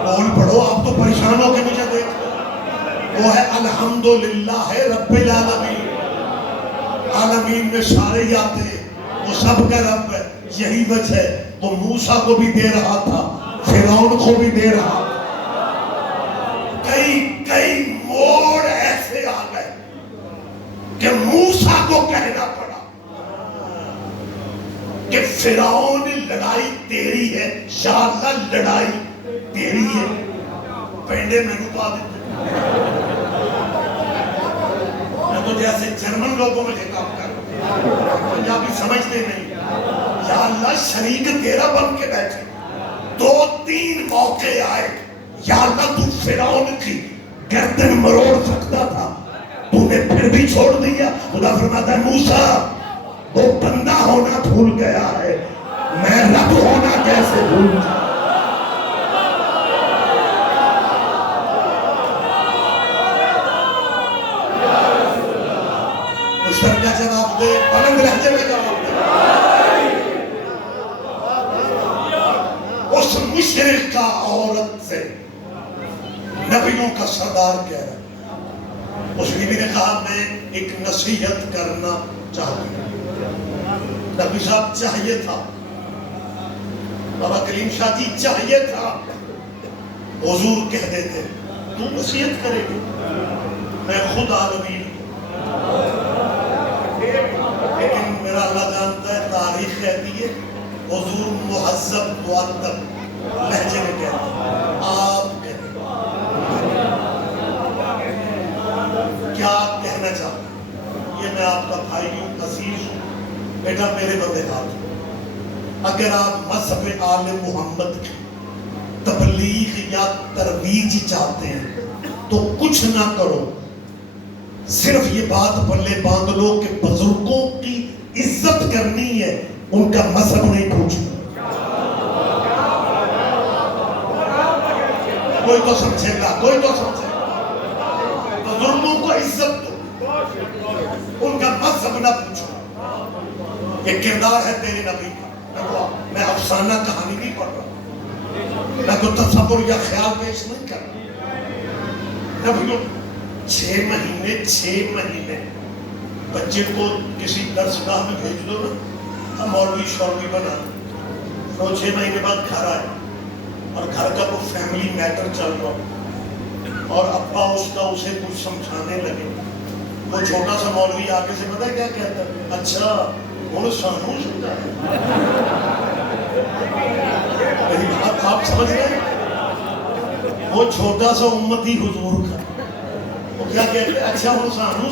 بول پڑھو, آپ تو پریشان ہو کے مجھے دیکھتے. وہ ہے الحمدللہ رب العالمین. عالمین میں سارے ہی آتے ہیں, وہ سب کا رب ہے. یہی وجہ ہے وہ موسیٰ کو بھی دے رہا تھا, فرعون کو بھی دے رہا تھا. کئی موڑ ایسے آ گئے کہ موسیٰ کو کہنا پڑا کہ فرعون لڑائی تیری ہے, یا اللہ لڑائی تیری ہے. پینڈے میں رکا دیتے, میں تو جیسے جرمن لوگوں میں خطاب کر رہا ہوں, پنجابی سمجھتے نہیں. یا اللہ شریک تیرا بن کے بیٹھے, 2-3 موقع آئے, یا اللہ تو فرعون کی گردن مروڑ سکتا تھا, تو نے پھر بھی چھوڑ دیا. خدا فرماتا ہے موسیٰ وہ بندہ ہونا بھول گیا ہے, میں رب ہونا کیسے بھول جاؤں. مشترک کا جواب دے, بلند لہجے میں جواب دے. اس مشرق کا عورت سے نبیوں کا سردار کہہ رہا ہے. اس بیوی نے کہا میں ایک نصیحت کرنا چاہتی ہوں. نبی صاحب چاہیے تھا, بابا کلیم شاہ جی چاہیے تھا حضور کہہ دیتے تو نصیحت کرے گی, میں خود عالمین. لیکن میرا اللہ جانتا ہے, تاریخ کہتی ہے حضور مہذب معدب لہجے میں کہتے ہیں آپ کہتے ہیں. کیا آپ کہنا چاہتے ہیں؟ یہ میں آپ کا بھائی ہوں, عزیز ہوں, بیٹا میرے بندے ہاتھ ہوں. اگر آپ مذہب آل محمد کی تبلیغ یا ترویج چاہتے ہیں تو کچھ نہ کرو, صرف یہ بات پلے باندھ لو کہ بزرگوں کی عزت کرنی ہے, ان کا مذہب نہیں پوچھنا. کوئی تو سمجھے گا, کوئی تو سمجھے گا. بزرگوں کو عزت دو, ان کا مذہب نہ پوچھو. یہ کردار ہے تیرے نبی کا. میں افسانہ کہانی نہیں پڑھ رہا, میں تو تصور یا خیال پیش نہیں کر رہا. 6 مہینے بچے کو کسی درس گاہ میں بھیج دو نا، مولوی شولوی بنا، تو 6 مہینے بعد گھر آئے اور گھر کا کوئی فیملی میٹر چل رہا اور ابا اس کا اسے کچھ سمجھانے لگے، وہ چھوٹا سا مولوی آگے سے پتہ ہے کیا کہتا ہے؟ اچھا وہ سانو سمجھا ہے، میری بات آپ سمجھ رہے ہیں؟ وہ چھوٹا سا امتی حضور کا وہ کیا کہتے ہیں؟ اچھا وہ سانو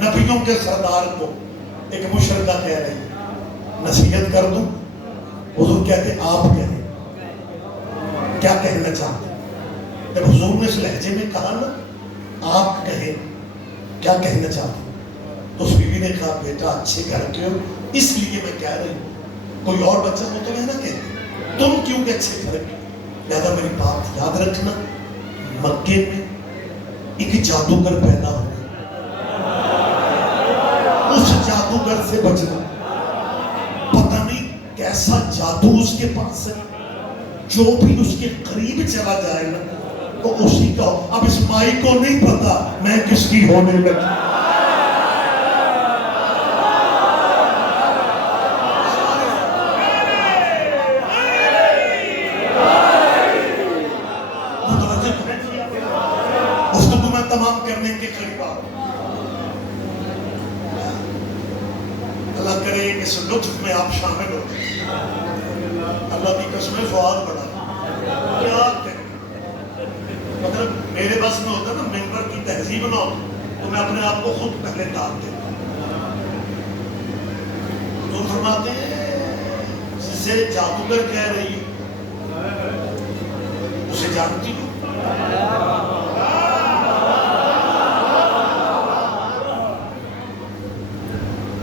نبیوں کے سردار کو ایک مشرکہ کہہ رہی ہے، نصیحت کر دوں؟ حضور کہتے ہیں آپ کہیں کیا کہنا چاہتے ہیں؟ جب حضور نے اس لہجے میں کہا نا آپ کہیں کیا کہنا چاہتے ہیں، تو اس بیوی نے کہا بیٹا اچھے گھر کے ہو اس لیے میں کہہ رہی ہوں، کوئی اور بچہ ہو تو میں نہ کہتی، تم کیوں کہ اچھے گھر کے، لہذا میری بات یاد رکھنا، مکے میں ایک جادوگر پیدا ہو، اس جادوگر سے بچنا، پتہ نہیں کیسا جادو اس کے پاس ہے، جو بھی اس کے قریب چلا جائے نا تو اسی کا، اب اس مائی کو نہیں پتا میں کس کی ہونے لگی، اس کو میں تمام کرنے کے قریب آؤں، اللہ کرے اس لطف میں آپ شامل ہو، اللہ کی قسم فواد بڑھا کیا کہ مطلب میرے بس میں ہوتا نا ممبر کی تہذیب نہ ہو تو میں اپنے آپ کو خود پہلے داد دیتا تو فرماتے ہیں جسے جادوگر کہہ رہی ہے اسے جانتی ہوں،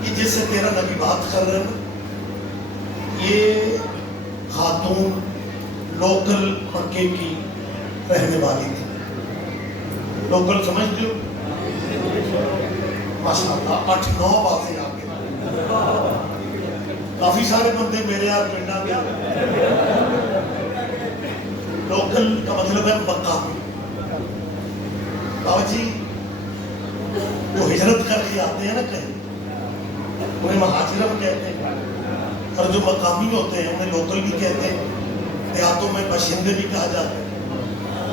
یہ جس سے تیرا نبی بات کر رہے ہیں یہ خاتون لوکل مکے کی رہنے والی تھی، لوکل سمجھتے ہو ماشاءاللہ 8-9 باتیں آگے، کافی سارے بندے میرے یار پنڈا گیا، لوکل کا مطلب ہے مقامی، بابا جی وہ ہجرت کر کے آتے ہیں نا کہیں انہیں مہاجرم کہتے ہیں، اور جو مقامی ہوتے ہیں انہیں لوکل بھی کہتے ہیں، دیہاتوں میں باشندے بھی کہا جاتا ہے،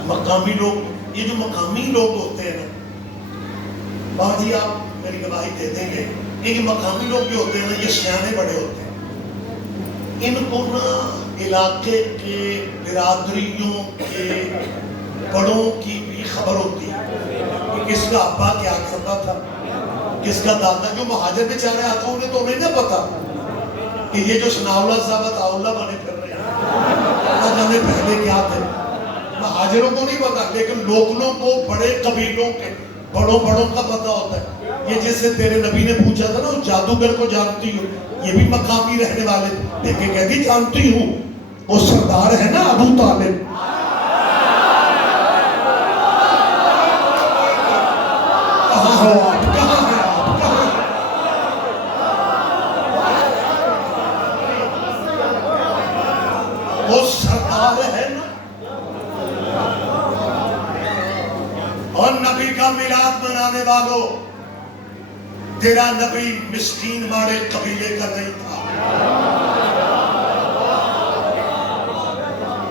مقامی لوگ، یہ جو مقامی لوگ ہوتے ہیں نا بابا جی آپ میری گواہی دے دیں گے، یہ جو مقامی لوگ بھی ہوتے ہیں نا یہ سیانے بڑے ہوتے ہیں، ان کو نا علاقے کے برادریوں کے بڑوں کی بھی خبر ہوتی ہے کہ کس کا ابا کیا کرتا تھا، کس کا دادا، جو مہاجر بیچارے آتا انہیں تو نہیں نہ پتا کہ یہ جو ثناءاللہ صاحب اطاعاللہ بنے پھر رہے ہیں اللہ جانے پہلے کیا تھے، مہاجروں کو نہیں پتا لیکن لوکلوں کو بڑے قبیلوں کے بڑوں کا پتا ہوتا ہے، یہ جس سے تیرے نبی نے پوچھا تھا نا اس جادوگر کو جانتی ہو، یہ بھی مقامی رہنے والے، دیکھیں کہتی جانتی ہوں، وہ سردار ہے نا ابو طالب، کہاں ہو آپ، کہاں ہے آپ، کہاں وہ سردار ہے نا، اور نبی کا میلاد منانے والوں تیرا نبی مسکین مارے قبیلے کا نہیں تھا،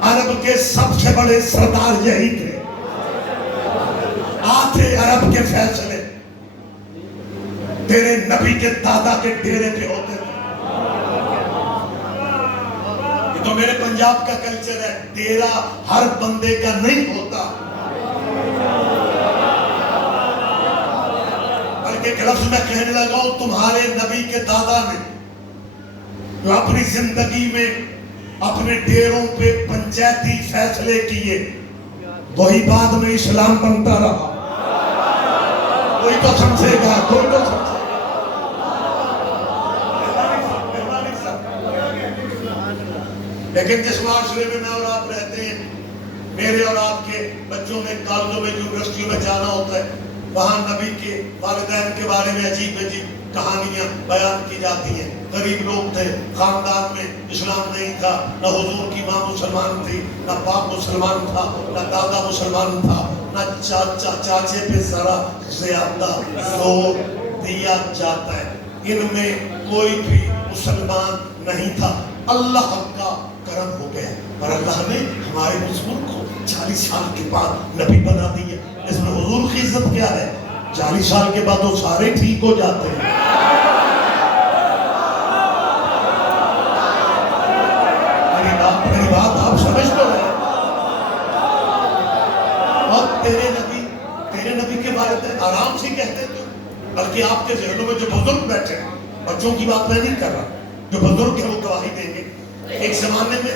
عرب کے سب سے بڑے سردار یہی تھے، آتے عرب کے فیصلے تیرے نبی کے دادا کے ڈیرے پہ ہوتے تھے، یہ تو میرے پنجاب کا کلچر ہے، ڈیرا ہر بندے کا نہیں ہوتا، ایک لفظ میں کہنے لگا ہوں تمہارے نبی کے دادا نے جو اپنی زندگی میں اپنے ڈیروں پہ پنچایتی فیصلے کیے وہی بعد میں اسلام بنتا رہا، کوئی تو سمجھے گا، کوئی تو سمجھے گا، لیکن جس معاشرے میں میں اور آپ رہتے ہیں میرے اور آپ کے بچوں میں کالجوں میں یونیورسٹیوں میں جانا ہوتا ہے، وہاں نبی کے والدین کے بارے میں عجیب عجیب کہانیاں بیان کی جاتی ہیں، غریب لوگ تھے، خاندان میں اسلام نہیں تھا، نہ حضور کی ماں مسلمان تھی، نہ باپ مسلمان تھا، نہ دادا مسلمان تھا، نہ چاچے پہ ذرا زیادہ زور دیا جاتا ہے، ان میں کوئی بھی مسلمان نہیں تھا۔ اللہ کا کرم ہو گیا اور اللہ نے ہمارے حضور کو 40 سال کے بعد نبی بنا دیا۔ اس میں حضور کی عزت کیا ہے؟ 40 سال کے بعد وہ سارے ٹھیک ہو جاتے ہیں۔ میری بات آپ سمجھ تو رہے ہیں؟ اور تیرے نبی کے بارے میں آرام سے کہتے تھے، بلکہ آپ کے ذہنوں میں جو بزرگ بیٹھے ہیں، بچوں کی بات میں نہیں کر رہا، جو بزرگ ہیں وہ گواہی دیں گے۔ ایک زمانے میں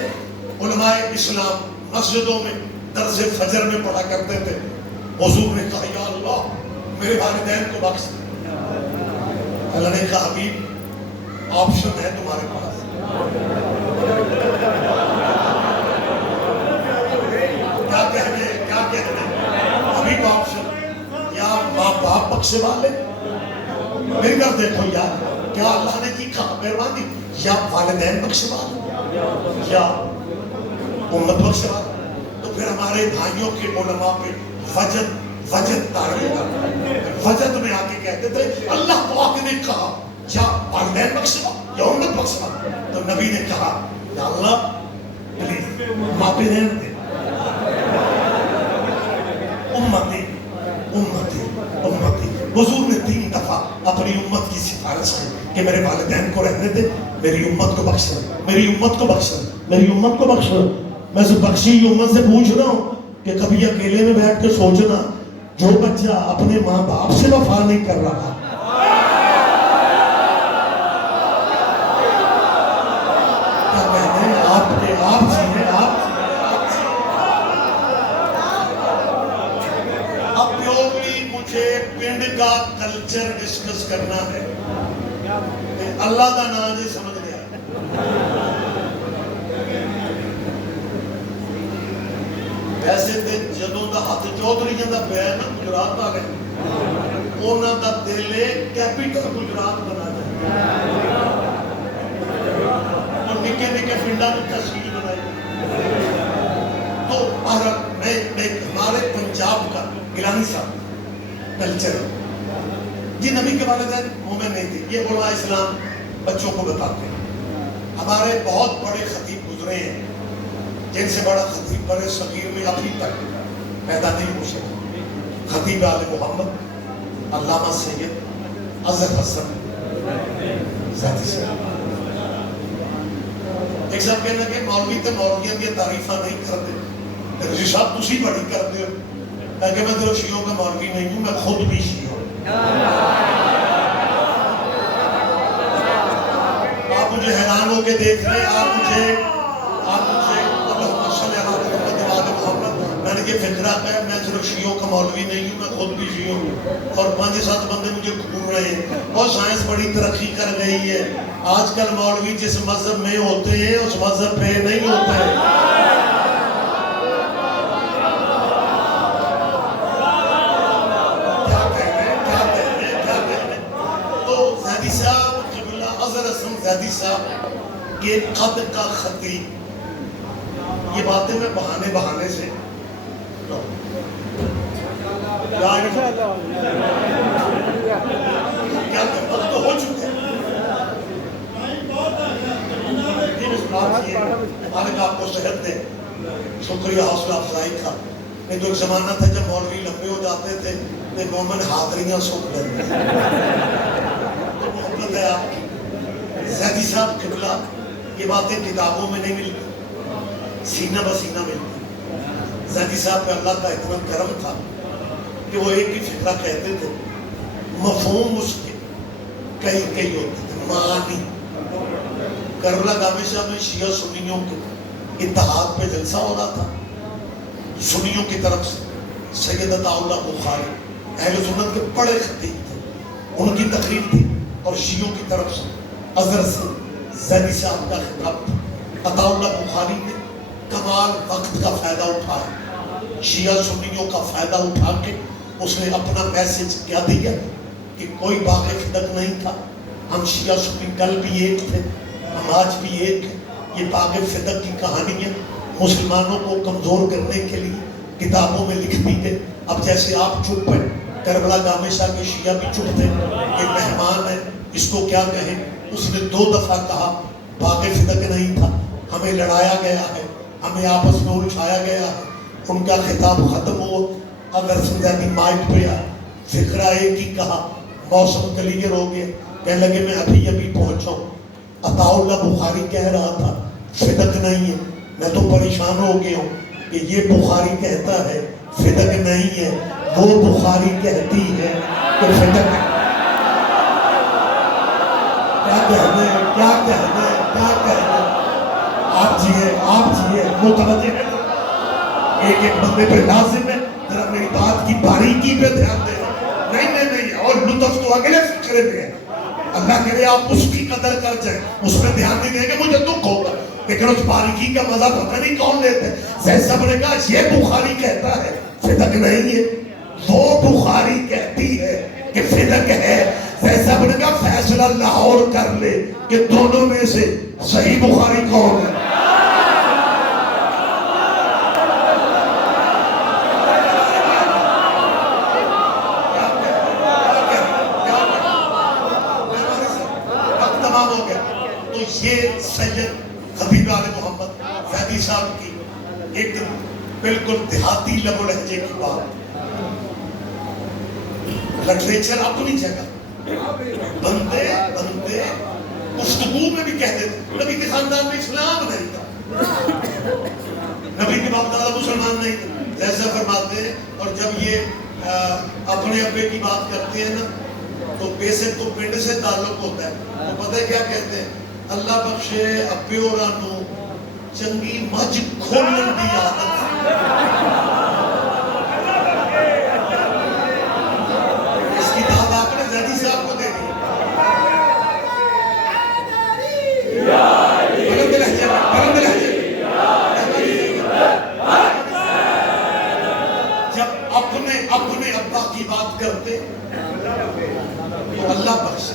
علماء اسلام مسجدوں میں درس فجر میں پڑھا کرتے تھے۔ حضور نے کہا یا اللہ میرے والدین کو بخش دے۔ اللہ نے کہا حبیب آپشن ہے تمہارے پاس، کیا کہنے حبیب آپشن، یا ماں باپ بخشے والے، میری طرف دیکھو یار، کیا اللہ نے کی کہا مہربانی، یا والدین بخشے والے یا امت بخشے والے؟ تو پھر ہمارے بھائیوں کے علماء پہ وجد تاریخ وجد میں آ کے کہتے تھے اللہ پاک نے کہا یا والدین بخشے والے یا امت بخشے والے، تو نبی نے کہا یا اللہ پلیز ماں پہ رہنے دے، امتی امتی امتی۔ حضور نے 3 دفعہ اپنی امت کی سفارش کی کہ میرے والدین کو رہنے دے، میری امت کو بخشنا، میری امت کو بخشنا، میری امت کو بخشنا۔ میں سے بخشی امت سے پوچھ رہا ہوں کہ کبھی اکیلے میں بیٹھ کے سوچنا، جو بچہ اپنے ماں باپ سے وفا نہیں کر رہا، کیا کہتے ہیں آپ کے آپ جینے آپ اب پیورلی مجھے پنڈ کا کلچر ڈسکس کرنا ہے، اللہ کا نام جی سمجھ لیا۔ ویسے تے جدوں دا ہاتھ چودھریاں دا پیا نا گجرات آ گئے، انہاں دا دل کیپٹل گجرات بنا جائے، اور نکے نکے پنڈاں میں تحصیل بنائی۔ تو ہمارے پنجاب کا گیلانی صاحب کلچر جی نبی کے والدین مومن نہیں تھے، یہ علماء اسلام بچوں کو بتاتے ہیں۔ ہمارے بہت بڑے خطیب گزرے ہیں، جن سے بڑا خطیب برے صغیر میں ابھی تک پیدا نہیں ہو سکا۔ خطیب آل محمد علامہ سید اظہر حسن زیدی صاحب۔ ایک صاحب کہنا کہ مولوی تے مولویاں کی تعریفہ نہیں کرتے، رضی صاحب تسی بڑی کرتے ہو، کہ میں تو شیعوں کا مولوی نہیں ہوں، میں خود بھی شیعہ ہوں۔ آپ مجھے حیران ہو کے دیکھ رہے ہیں، آپ مجھے میں نے یہ فکرہ ہے میں صرف شیعوں کا مولوی نہیں ہوں، میں خود بھی شیعہ ہوں، اور 5-7 بندے مجھے گھوم رہے ہیں، اور سائنس بڑی ترقی کر گئی ہے، آج کل مولوی جس مذہب میں ہوتے ہیں اس مذہب پہ نہیں ہوتے ہیں۔ کیا کہتے ہیں تو زیدی صاحب قبلہ اظہر حسن زیدی صاحب کے قد کا خطیب، یہ باتیں میں بہانے سے کیا وقت تو ہو چکے مالک آپ کو صحت دے، شکریہ حوصلہ افزائی کا۔ نہیں تو ایک زمانہ تھا جب مولوی لمبے ہو جاتے تھے تو مومن حاضریاں سکھ لیتے تھے، تو محبت ہے آپ کی۔ زیدی صاحب قبلہ یہ باتیں کتابوں میں نہیں ملتی، سینہ بسینہ ملتی۔ زیدی صاحب پہ اللہ کا اتنا کرم تھا کہ وہ ایک ہی فکرہ کہتے تھے، مفہوم اس کے کئی ہوتے تھے، معانی۔ کربلا گامشہ میں شیعہ سنیوں کے اتحاد پہ جلسہ ہو رہا تھا، سنیوں کی طرف سے سید عطا اللہ بخاری اہل سنت کے بڑے خطیب تھے، ان کی تقریر تھی، اور شیعوں کی طرف سے اظہر حسن زیدی صاحب کا خطاب تھا۔ عطا اللہ بخاری نے کمال وقت کا فائدہ اٹھایا، شیعہ سنیوں کا فائدہ اٹھا کے اس نے اپنا میسج کیا دیا کہ کوئی باغ خدق نہیں تھا، ہم شیعہ سنی کل بھی ایک تھے، ہم آج بھی ایک ہیں. یہ باغ فدق کی کہانی ہے، مسلمانوں کو کمزور کرنے کے لیے کتابوں میں لکھ دی گئی. اب جیسے آپ چپ ہیں، کربلا گامے شاہ کے شیعہ بھی چپ تھے، یہ مہمان ہے اس کو کیا کہیں. اس نے 2 دفعہ کہا باغ فدق نہیں تھا، ہمیں لڑایا گیا ہے، ہمیں آپس میں الجھایا گیا ہے. ان کا خطاب ختم ہوا. اگر سنزیدی مائک پہ آئے، فقرہ ایک ہی کہا، موسم کلیئر ہو گیا. کہنے لگے میں ابھی پہنچا ہوں. عطا اللہ بخاری کہہ رہا تھا فدق نہیں ہے. میں تو پریشان ہو گیا ہوں کہ یہ بخاری کہتا ہے فدق نہیں ہے، وہ بخاری کہتی ہے کہ فدق ہے. کیا کہنے کیا کہنے کیا کہنے. آپ جیے متوجہ ہے. ایک ایک بندے پہ لازم ہے ذرا میری بات کی باریکی پہ دھیان دے. نہیں اور لطف تو اگلے فکرے پہ ہے. اللہ کرے آپ اس کی قدر کر جائیں، اس پہ دھیان نہیں دیں گے مجھے دکھ ہوگا، لیکن اس باریکی کا مزہ پتہ نہیں کون لیتے. سب نے کہا یہ بخاری کہتا ہے فدق نہیں ہے، وہ بخاری کہتی ہے کہ فدق ہے. سب نے کہا فیصلہ لاہور کر لے کہ دونوں میں سے صحیح بخاری کون ہے. یہ سید حبیب آل محمد فیدی صاحب کی ایک بالکل دیہاتی لب و لہجے کی بات. لٹریچر اپنی جگہ، بندے گفتگو میں بھی کہہ دیتے نبی کے خاندان میں اسلام نہیں تھا، نبی کے باپ دادا مسلمان نہیں تھے. جیسا فرماتے ہیں. اور جب یہ اپنے ابے کی بات کرتے ہیں نا تو بیسک تو پنڈ سے تعلق ہوتا ہے. تو پتہ ہے کیا کہتے ہیں؟ اللہ بخشے ابے اورانو چنگی مجھ کھولن دی عادت. اس کی داد آپ نے زیدی صاحب کو دے دی. بلند لہجے جب اپنے ابا کی بات کرتے تو اللہ بخشے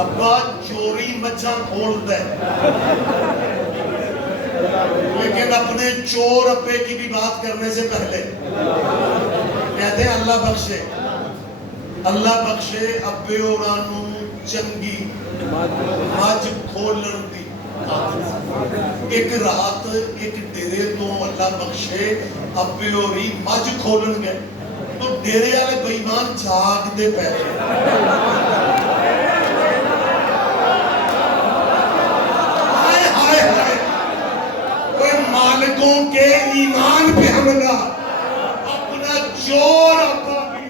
ابا چوری مچھاں کھول دے، لیکن اپنے چور ابے کی بھی بات کرنے سے پہلے کہتے ہیں اللہ بخشے ابے اورانو چنگی مجھ کھولن دی. ایک رات ایک ڈیرے تو اللہ بخشے ابے اوری مجھ کھولن گئے تو ڈیرے والے بے ایمان جاگتے پہ مالکوں کے ایمان پہ حملہ، اپنا چور ابا بھی.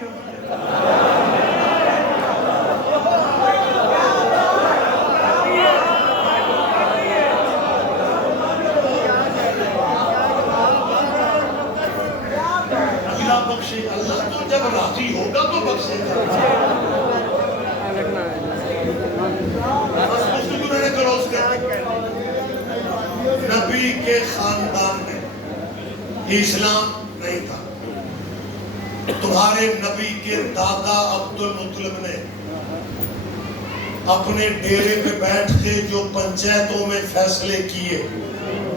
اللہ بخشے، اللہ تو جب راضی ہوگا تو بخشے گا. بس گفتگو میں نے کلوز کر. نبی کے خاندان میں اسلام نہیں تھا. تمہارے نبی کے دادا عبد المطلب نے اپنے ڈیرے پہ بیٹھ کے جو پنچایتوں میں فیصلے کیے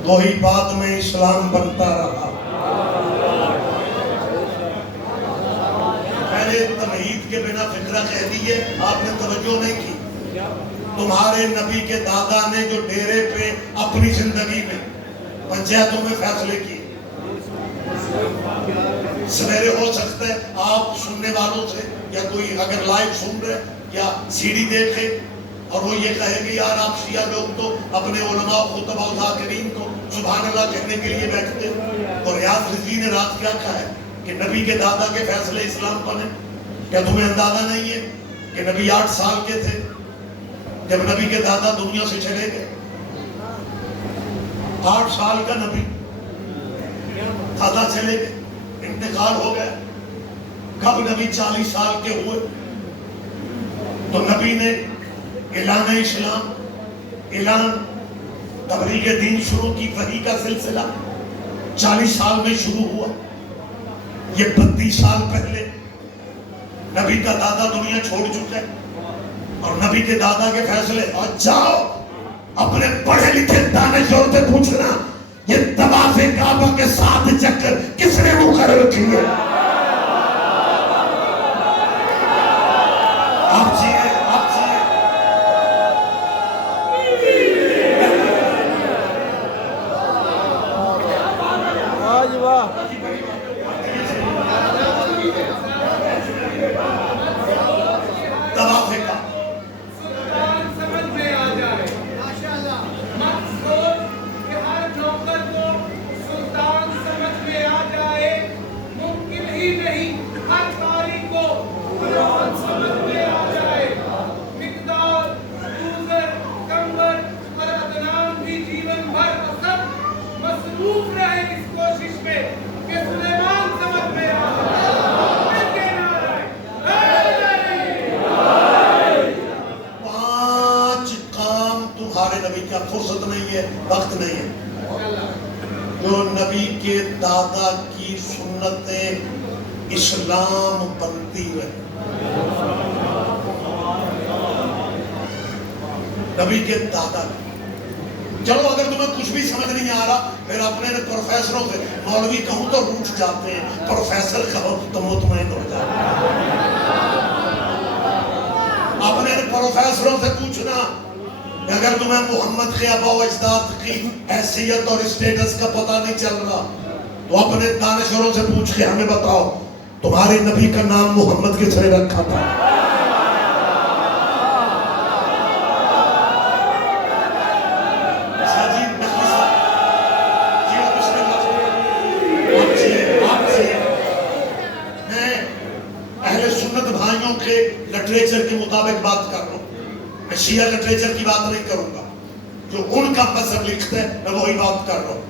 وہی بعد میں اسلام بنتا رہا. میں نے تمہید کے بنا فکرہ کہہ دی ہے، آپ نے توجہ نہیں کی. تمہارے نبی کے دادا نے جو ڈیرے پہ اپنی زندگی میں پنچایتوں میں فیصلے کیے. سویرے ہو سکتا ہے آپ سننے والوں سے یا کوئی اگر لائیو سن رہے یا سی ڈی دیکھے اور وہ یہ کہے کہ یار آپ شیعہ لوگ تو اپنے علماء خطبہ و ذاکرین کو سبحان اللہ کہنے کے لیے بیٹھتے. اور ریاض رضوی نے رات کیا کہا ہے کہ نبی کے دادا کے فیصلے اسلام بنے. کیا تمہیں اندازہ نہیں ہے کہ نبی 8 سال کے تھے جب نبی کے دادا دنیا سے چلے گئے؟ 8 سال کا نبی، دادا چلے گئے، انتقال ہو گیا. کب نبی 40 سال کے ہوئے تو نبی نے اعلان اسلام، اعلان تبلیغ دین شروع کی. وحی کا سلسلہ 40 سال میں شروع ہوا. یہ 32 سال پہلے نبی کا دادا دنیا چھوڑ چکا ہے. اور نبی کے دادا کے فیصلے. اور جاؤ اپنے پڑھے لکھے دانشوروں سے پوچھنا یہ طواف کعبہ کے 7 چکر کس نے مقرر کیے. آپ جیے فرصت نہیں ہے، وقت نہیں ہے. جو نبی کے دادا کی سنتیں اسلام بنتی رہے. نبی کے دادا کی. چلو اگر تمہیں کچھ بھی سمجھ نہیں آ رہا پھر اپنے پروفیسروں سے، مولوی کہوں تو روٹ جاتے ہیں، پروفیسر کہو تو مطمئن ہو جاتے ہیں. اپنے پروفیسروں سے پوچھنا اگر تمہیں محمد کے آباء و اجداد کی حیثیت اور اسٹیٹس کا پتہ نہیں چل رہا تو اپنے دانشوروں سے پوچھ کے ہمیں بتاؤ تمہارے نبی کا نام محمد کس نے رکھا تھا. میں اہل سنت بھائیوں کے لٹریچر کے مطابق بات کر رہا ہوں. میں شیعہ لٹریچر کی بات نہیں کروں گا. جو ان کا مذہب لکھتے ہیں میں وہی بات کر رہا ہوں.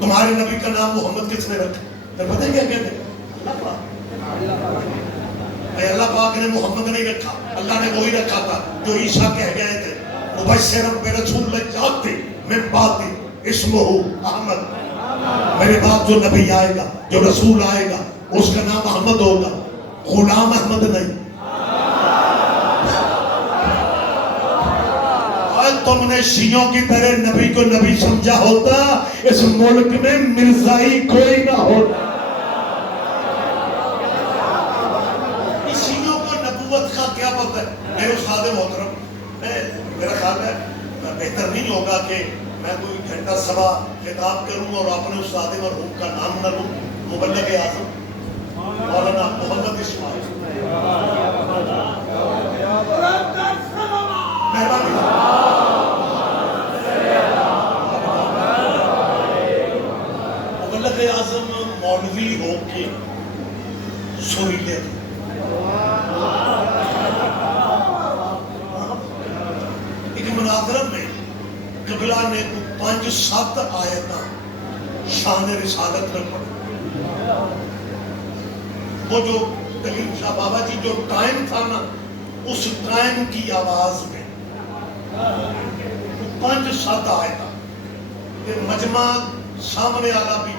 تمہارے نبی کا نام محمد کس نے رکھا؟ پھر پتہ کیا کہتے ہیں؟ اللہ پاک. اللہ پاک نے محمد نہیں رکھا، اللہ نے وہی رکھا تھا جو عیسیٰ کہہ گئے تھے مبشرا برسول یاتی من بعدی اسمہ احمد. میرے بعد جو نبی آئے گا، جو رسول آئے گا، اس کا نام احمد ہوگا، غلام احمد نہیں. تم نے شیعوں کی طرح نبی کو نبی سمجھا ہوتا اس ملک میں مرزائی کوئی نہ ہوتا. شیعوں کو نبوت کا کیا پتہ ہے؟ میرے استاد محترم، میرا خیال ہے بہتر نہیں ہوگا کہ میں کوئی گھنٹہ سبا خطاب کروں اور اپنے استاد مرحوم کا نام نہ لوں. مبلغ اعظم مولانا محمد اسماعیل. مبلغ اعظم مولوی ہو کے سوریلے. ایک مناظرہ میں قبلہ نے 5-7 آیتاں شان رسالت میں پڑھی. وہ جو کلیم شاہ بابا جی جو ٹائم تھا نا اس ٹائم کی آواز میں 5-7 آیتاں. مجمع سامنے آلا بھی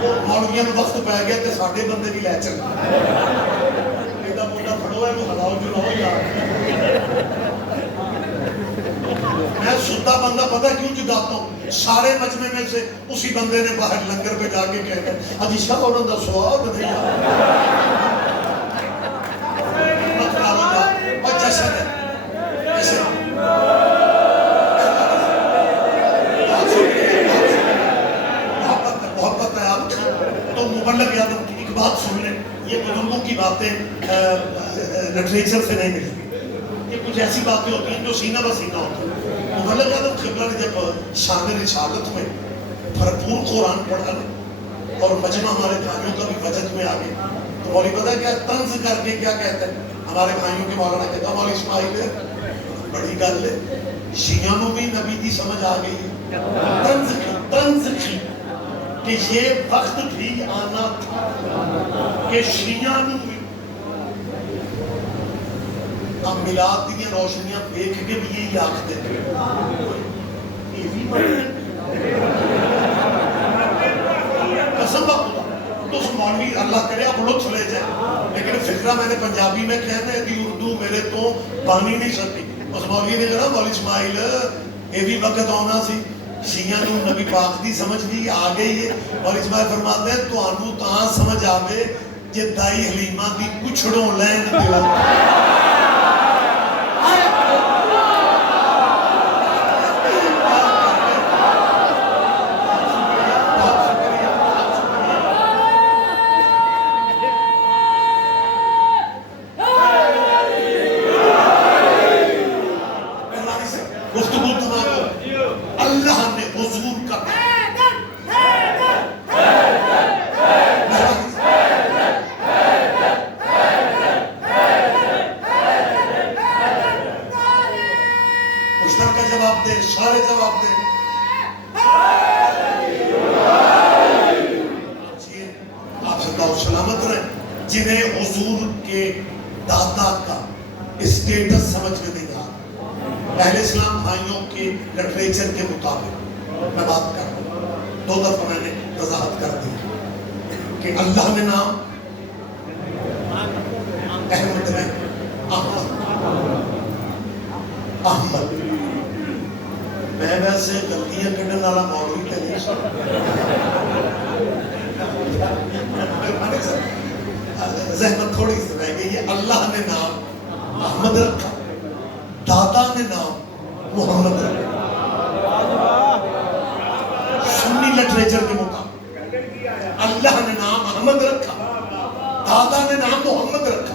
وہ مولویاں میں وقت پہ گیا کہ ساڑھے بندے بھی لے چل ایدہ بولا پھڑو ہے وہ ہلاؤ جو لاؤ یار. میں سدہ بندہ پتہ کیوں جگاتا ہوں؟ سارے مجمع میں سے اسی بندے نے باہر لنگر پہ جا کے کہہ گئے حجی شاہ اور اندہ سواب نہیں مطلب اور جیسے ایسے محبت ہے آپ کی. تو مبلغ اعظم کی ایک بات سن لیں. یہ بزرگوں کی باتیں لٹریچر سے نہیں ملتی. یہ کچھ ایسی باتیں ہوتی ہیں جو سینہ بسینہ ہوتا ہے. مبلغ اعظم قبلہ نے جب شان رسالت میں بھرپور قرآن پڑھا اور مجمع ہمارے بھائیوں کا بھی وجد میں آگے تو مولوی پتہ کیا طنز کر کے کیا کہتے ہیں ہمارے بھائیوں کے مولانا کہتا مولوی اسماعیل ہے بڑی گل ہے شیعوں میں بھی نبی کی سمجھ آ گئی ہے. طنز کی کہ یہ وقت بھی آنا تھا کہ شیعوں بھی اب میلاد دی روشنیاں دیکھ کے بھی یہی آختے ہیں قسم خدا. تو اس مولوی اللہ کرے آپ لطف لے جائیں لیکن فکر جڑا میں نے پنجابی میں کہنے دی اردو میرے تو بانی نہیں سکتی. اس مولوی نے کہا مولوی اسماعیل یہ بھی وقت آنا سی شیعہ نو نبی پاک دی سمجھ بھی آ گئی ہے. مولوی اسماعیل فرماتے ہیں تو آنو تاں سمجھ آوے جے دائی حلیمہ دی کچھڑوں لین دیو. سارے جواب دیں. آپ صلی اللہ سلامت رہیں. جنہیں حضور کے دادا کا اسٹیٹس سمجھ میں نہیں آتا. اہل اسلام بھائیوں کے لٹریچر کے مطابق میں بات کر رہا ہوں. 2 دفعہ میں نے وضاحت کر دی کہ اللہ نے نام احمد ہے. احمد میں ویسے غلطیاں کرنے والا مولوی تے نہیں سن. زحمت تھوڑی سی رہ گئی ہے. اللہ نے نام احمد رکھا, دادا نے نام محمد رکھا. سنی لٹریچر کے مطابق اللہ نے نام احمد رکھا, دادا نے نام محمد رکھا.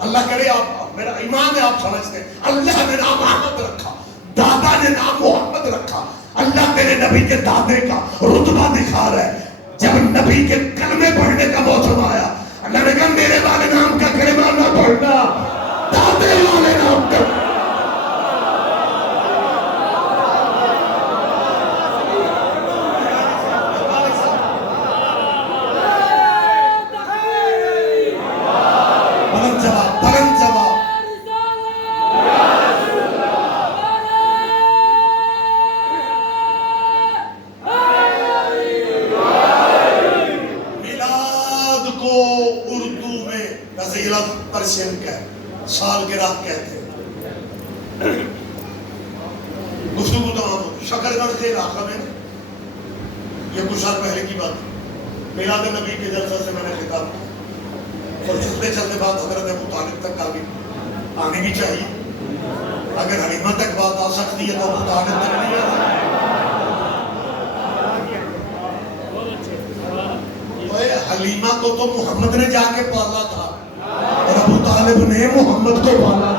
اللہ کرے آپ میرا ایمان ہے آپ سمجھتے ہیں. اللہ نے نام احمد رکھا, دادا نے نام محمد رکھا. اللہ تیرے نبی کے دادے کا رتبہ دکھا رہا ہے. جب نبی کے کلمے پڑھنے کا موسم آیا اللہ نے کہا میرے والے نام کا کلمہ نہ پڑھنا, دادے والے نام کا. پرشین کا سالگرہ کہتے ہیں. گفتگو تمام ہوگی. شکر گڑھ کے علاقہ میں یہ کچھ سال پہلے کی بات ہے. میلاد نبی کے جلسہ سے میں نے خطاب کیا اور چلتے چلتے بات حضرت ابو طالب تک آگئی. آنے بھی چاہیے. اگر حلیمہ تک بات آ سکتی ہے تو ابو طالب تک نہیں آ سکتی. حلیمہ کو تو محمد نے جا کے پالا تھا اور ابو طالب نے محمد کو پالا.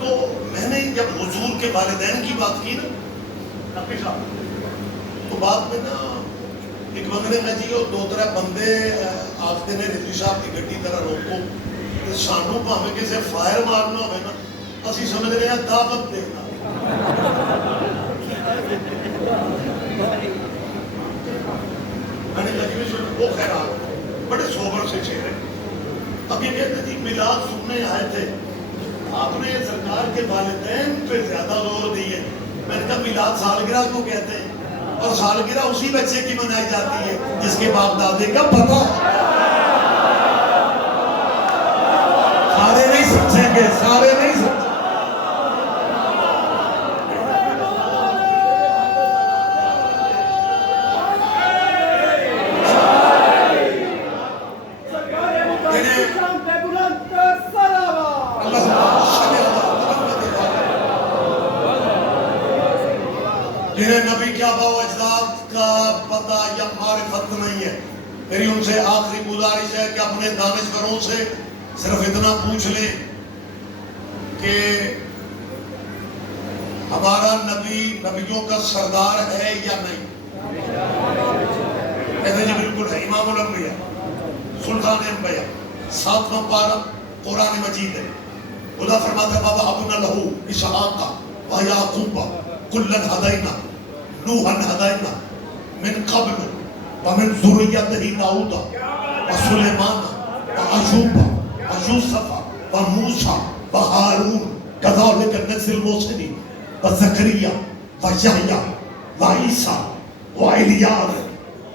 تو میں نے جب حضور کے والدین کی بات کی نا تو بعد میں نا ایک بندے نے کہا جی وہ 2-3 بندے آختے نے رضوی صاحب کی گڈی طرح روکو سانو پاویں کسے فائر مارنا ہوئے نا اسی سمجھ رہے ہیں دعوت دینا. میں نے لگی میں وہ خیرات بڑے سوبر سے چہرے. اب یہ کہتے تھی میلاد سننے آئے تھے آپ نے سرکار کے والدین پہ زیادہ زور دی ہے. میں نے کہا میلاد سالگرہ کو کہتے ہیں اور سالگرہ اسی بچے کی منائی جاتی ہے جس کے باپ دادے کا پتہ. سارے نہیں سمجھیں گے, سارے نہیں سمجھیں. جنہیں نبی کے آباء و اجداد کا پتہ یا معرفت نہیں ہے میری ان سے آخری گزارش ہے کہ اپنے دانشوروں سے صرف اتنا پوچھ لیں کہ ہمارا نبی نبیوں کا سردار ہے یا نہیں. کہتے جی بالکل ہے. امام الانبیاء سلطان انبیاء 7واں پارہ قرآن مجید ہے. خدا فرماتا ہے بابا ابن لہو اسحاق و یعقوب کلن ہدینا نوحا ہدینا من قبل ومن ذریتہ داؤد وسلیمان وایوب ویوسف وموسیٰ وہارون کذالک نجزی المحسنین وزکریا ویحییٰ وعیسیٰ والیاس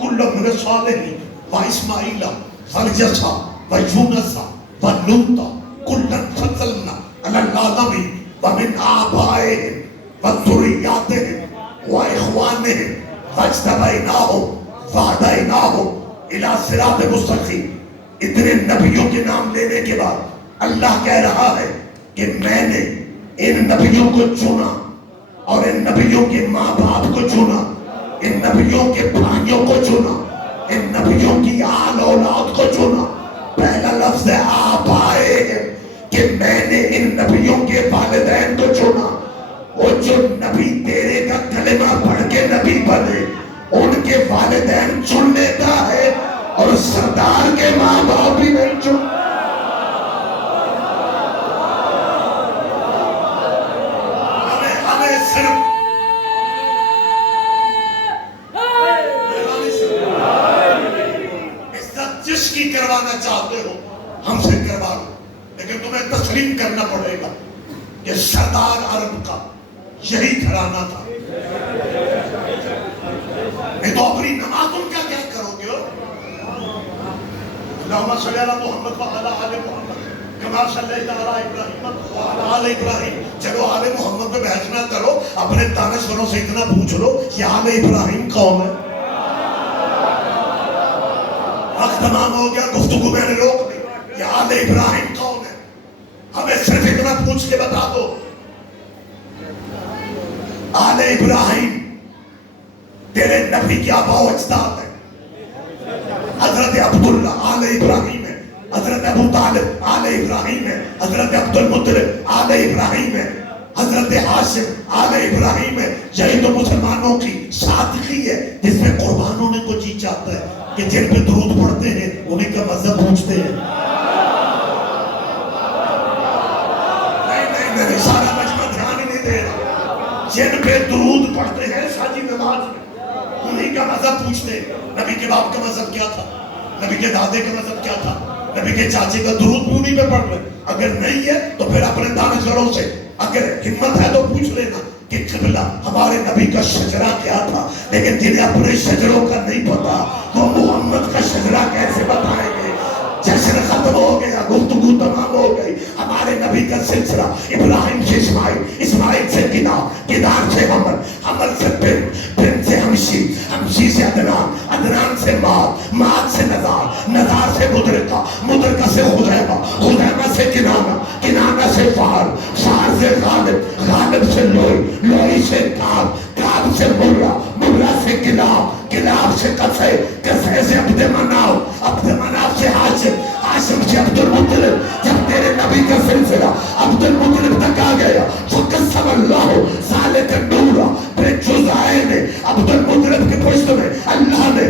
کل من الصالحین واسماعیل والجسا ویونس ولوطا کلا فضلنا علی العالمین ومن آبائهم وذریاتهم واخوانهم واجتبیناهم وہدیناهم الی صراط مستقیم. اتنے نبیوں کے نام لینے کے بعد اللہ کہہ رہا ہے کہ میں نے ان نبیوں کو چنا اور ان نبیوں کے ماں باپ کو چنا, ان نبیوں کے بھائیوں کو چنا, ان نبیوں کی آل اولاد کو چنا. پہلا لفظ ہے آبائے, کہ میں نے ان نبیوں کے والدین کو چنا. وہ جو نبی تیرے کا کلمہ پڑھ کے نبی بنے ان کے والدین چن لیتا ہے, اور سردار کے ماں باپ بھی نہیں چن. ہمیں صرف عزت جس کی کروانا چاہتے ہو ہم سے کروا لو, لیکن تمہیں تسلیم کرنا پڑے گا کہ سردار عرب کا یہی گھرانہ تھا. نہیں تو اپنی نماز ان کا کیا کرو گے؟ اللہم صلی علی محمد وعلی آل محمد کما صلیت علی ابراہیم وعلی آل ابراہیم. چلو آل محمد پہ بحث نہ کرو, اپنے دانشوروں سے اتنا پوچھ لو کہ آل ابراہیم کون ہے. وقت تمام ہو گیا, گفتگو میں نے روک دی. یہ آل ابراہیم کون ہے ہمیں صرف اتنا پوچھ کے بتا دو. آل ابراہیم تیرے نبی کی آبا و اجداد ہے. حضرت عبداللہ آل ابراہیم ہے, حضرت ابو طالب آل ابراہیم ہے, حضرت عبد المطلب آل ابراہیم ہے, حضرت ہاشم آل ابراہیم ہے. یہی تو مسلمانوں کی سادگی ہے جس میں قربانوں نے کو جی چاہتا ہے کہ جن پہ درود پڑھتے ہیں انہیں کا مذہب پوچھتے ہیں. نہیں, سارا مجمع دھیان ہی نہیں دے رہا. جن پہ درود پڑھتے ہیں ساجی نماز میں انہیں کا مذہب پوچھتے ہیں. نبی کے باپ کا مذہب کیا تھا, نبی کے دادے کا مذہب کیا تھا, نبی کے چاچے کا درود بھی انہیں پہ پڑھ لیں. اگر نہیں ہے تو پھر اپنے دانشوروں سے اگر ہمت ہے تو پوچھ لینا کہ قبلہ ہمارے نبی کا شجرہ کیا تھا. لیکن جنہیں اپنے شجروں کا نہیں پتا وہ محمد کا شجرہ کیسے بتائیں گے. جشن ختم ہو گیا, گفتگو تمام ہو گئی. ہمارے نبی کا سلسلہ ابراہیم سے اسماعیل, اسماعیل سے کنار, کنار سے حمل, حمل سے بن, بن سے ہمشی, ہمشی سے عدنان, عدنان سے ماد, ماد سے نزار, نزار سے مدرکہ, مدرکہ سے خزیمہ, خزیمہ سے کنانہ, کنانہ سے فار, فار سے غالب, غالب سے لوئی, لوئی سے کعب, کعب سے مرہ, مرہ سے کلاب, کلاب سے قصے, قصے سے عبد مناف, عبد مناف سے ہاشم, ہاشم سے عبد المطلب. جب تیرے نبی کا سلسلہ عبد المطلب تک آ گیا فقسم اللہ ذالک النور, پھر جزائے نے عبد المطلب کے پشت میں اللہ نے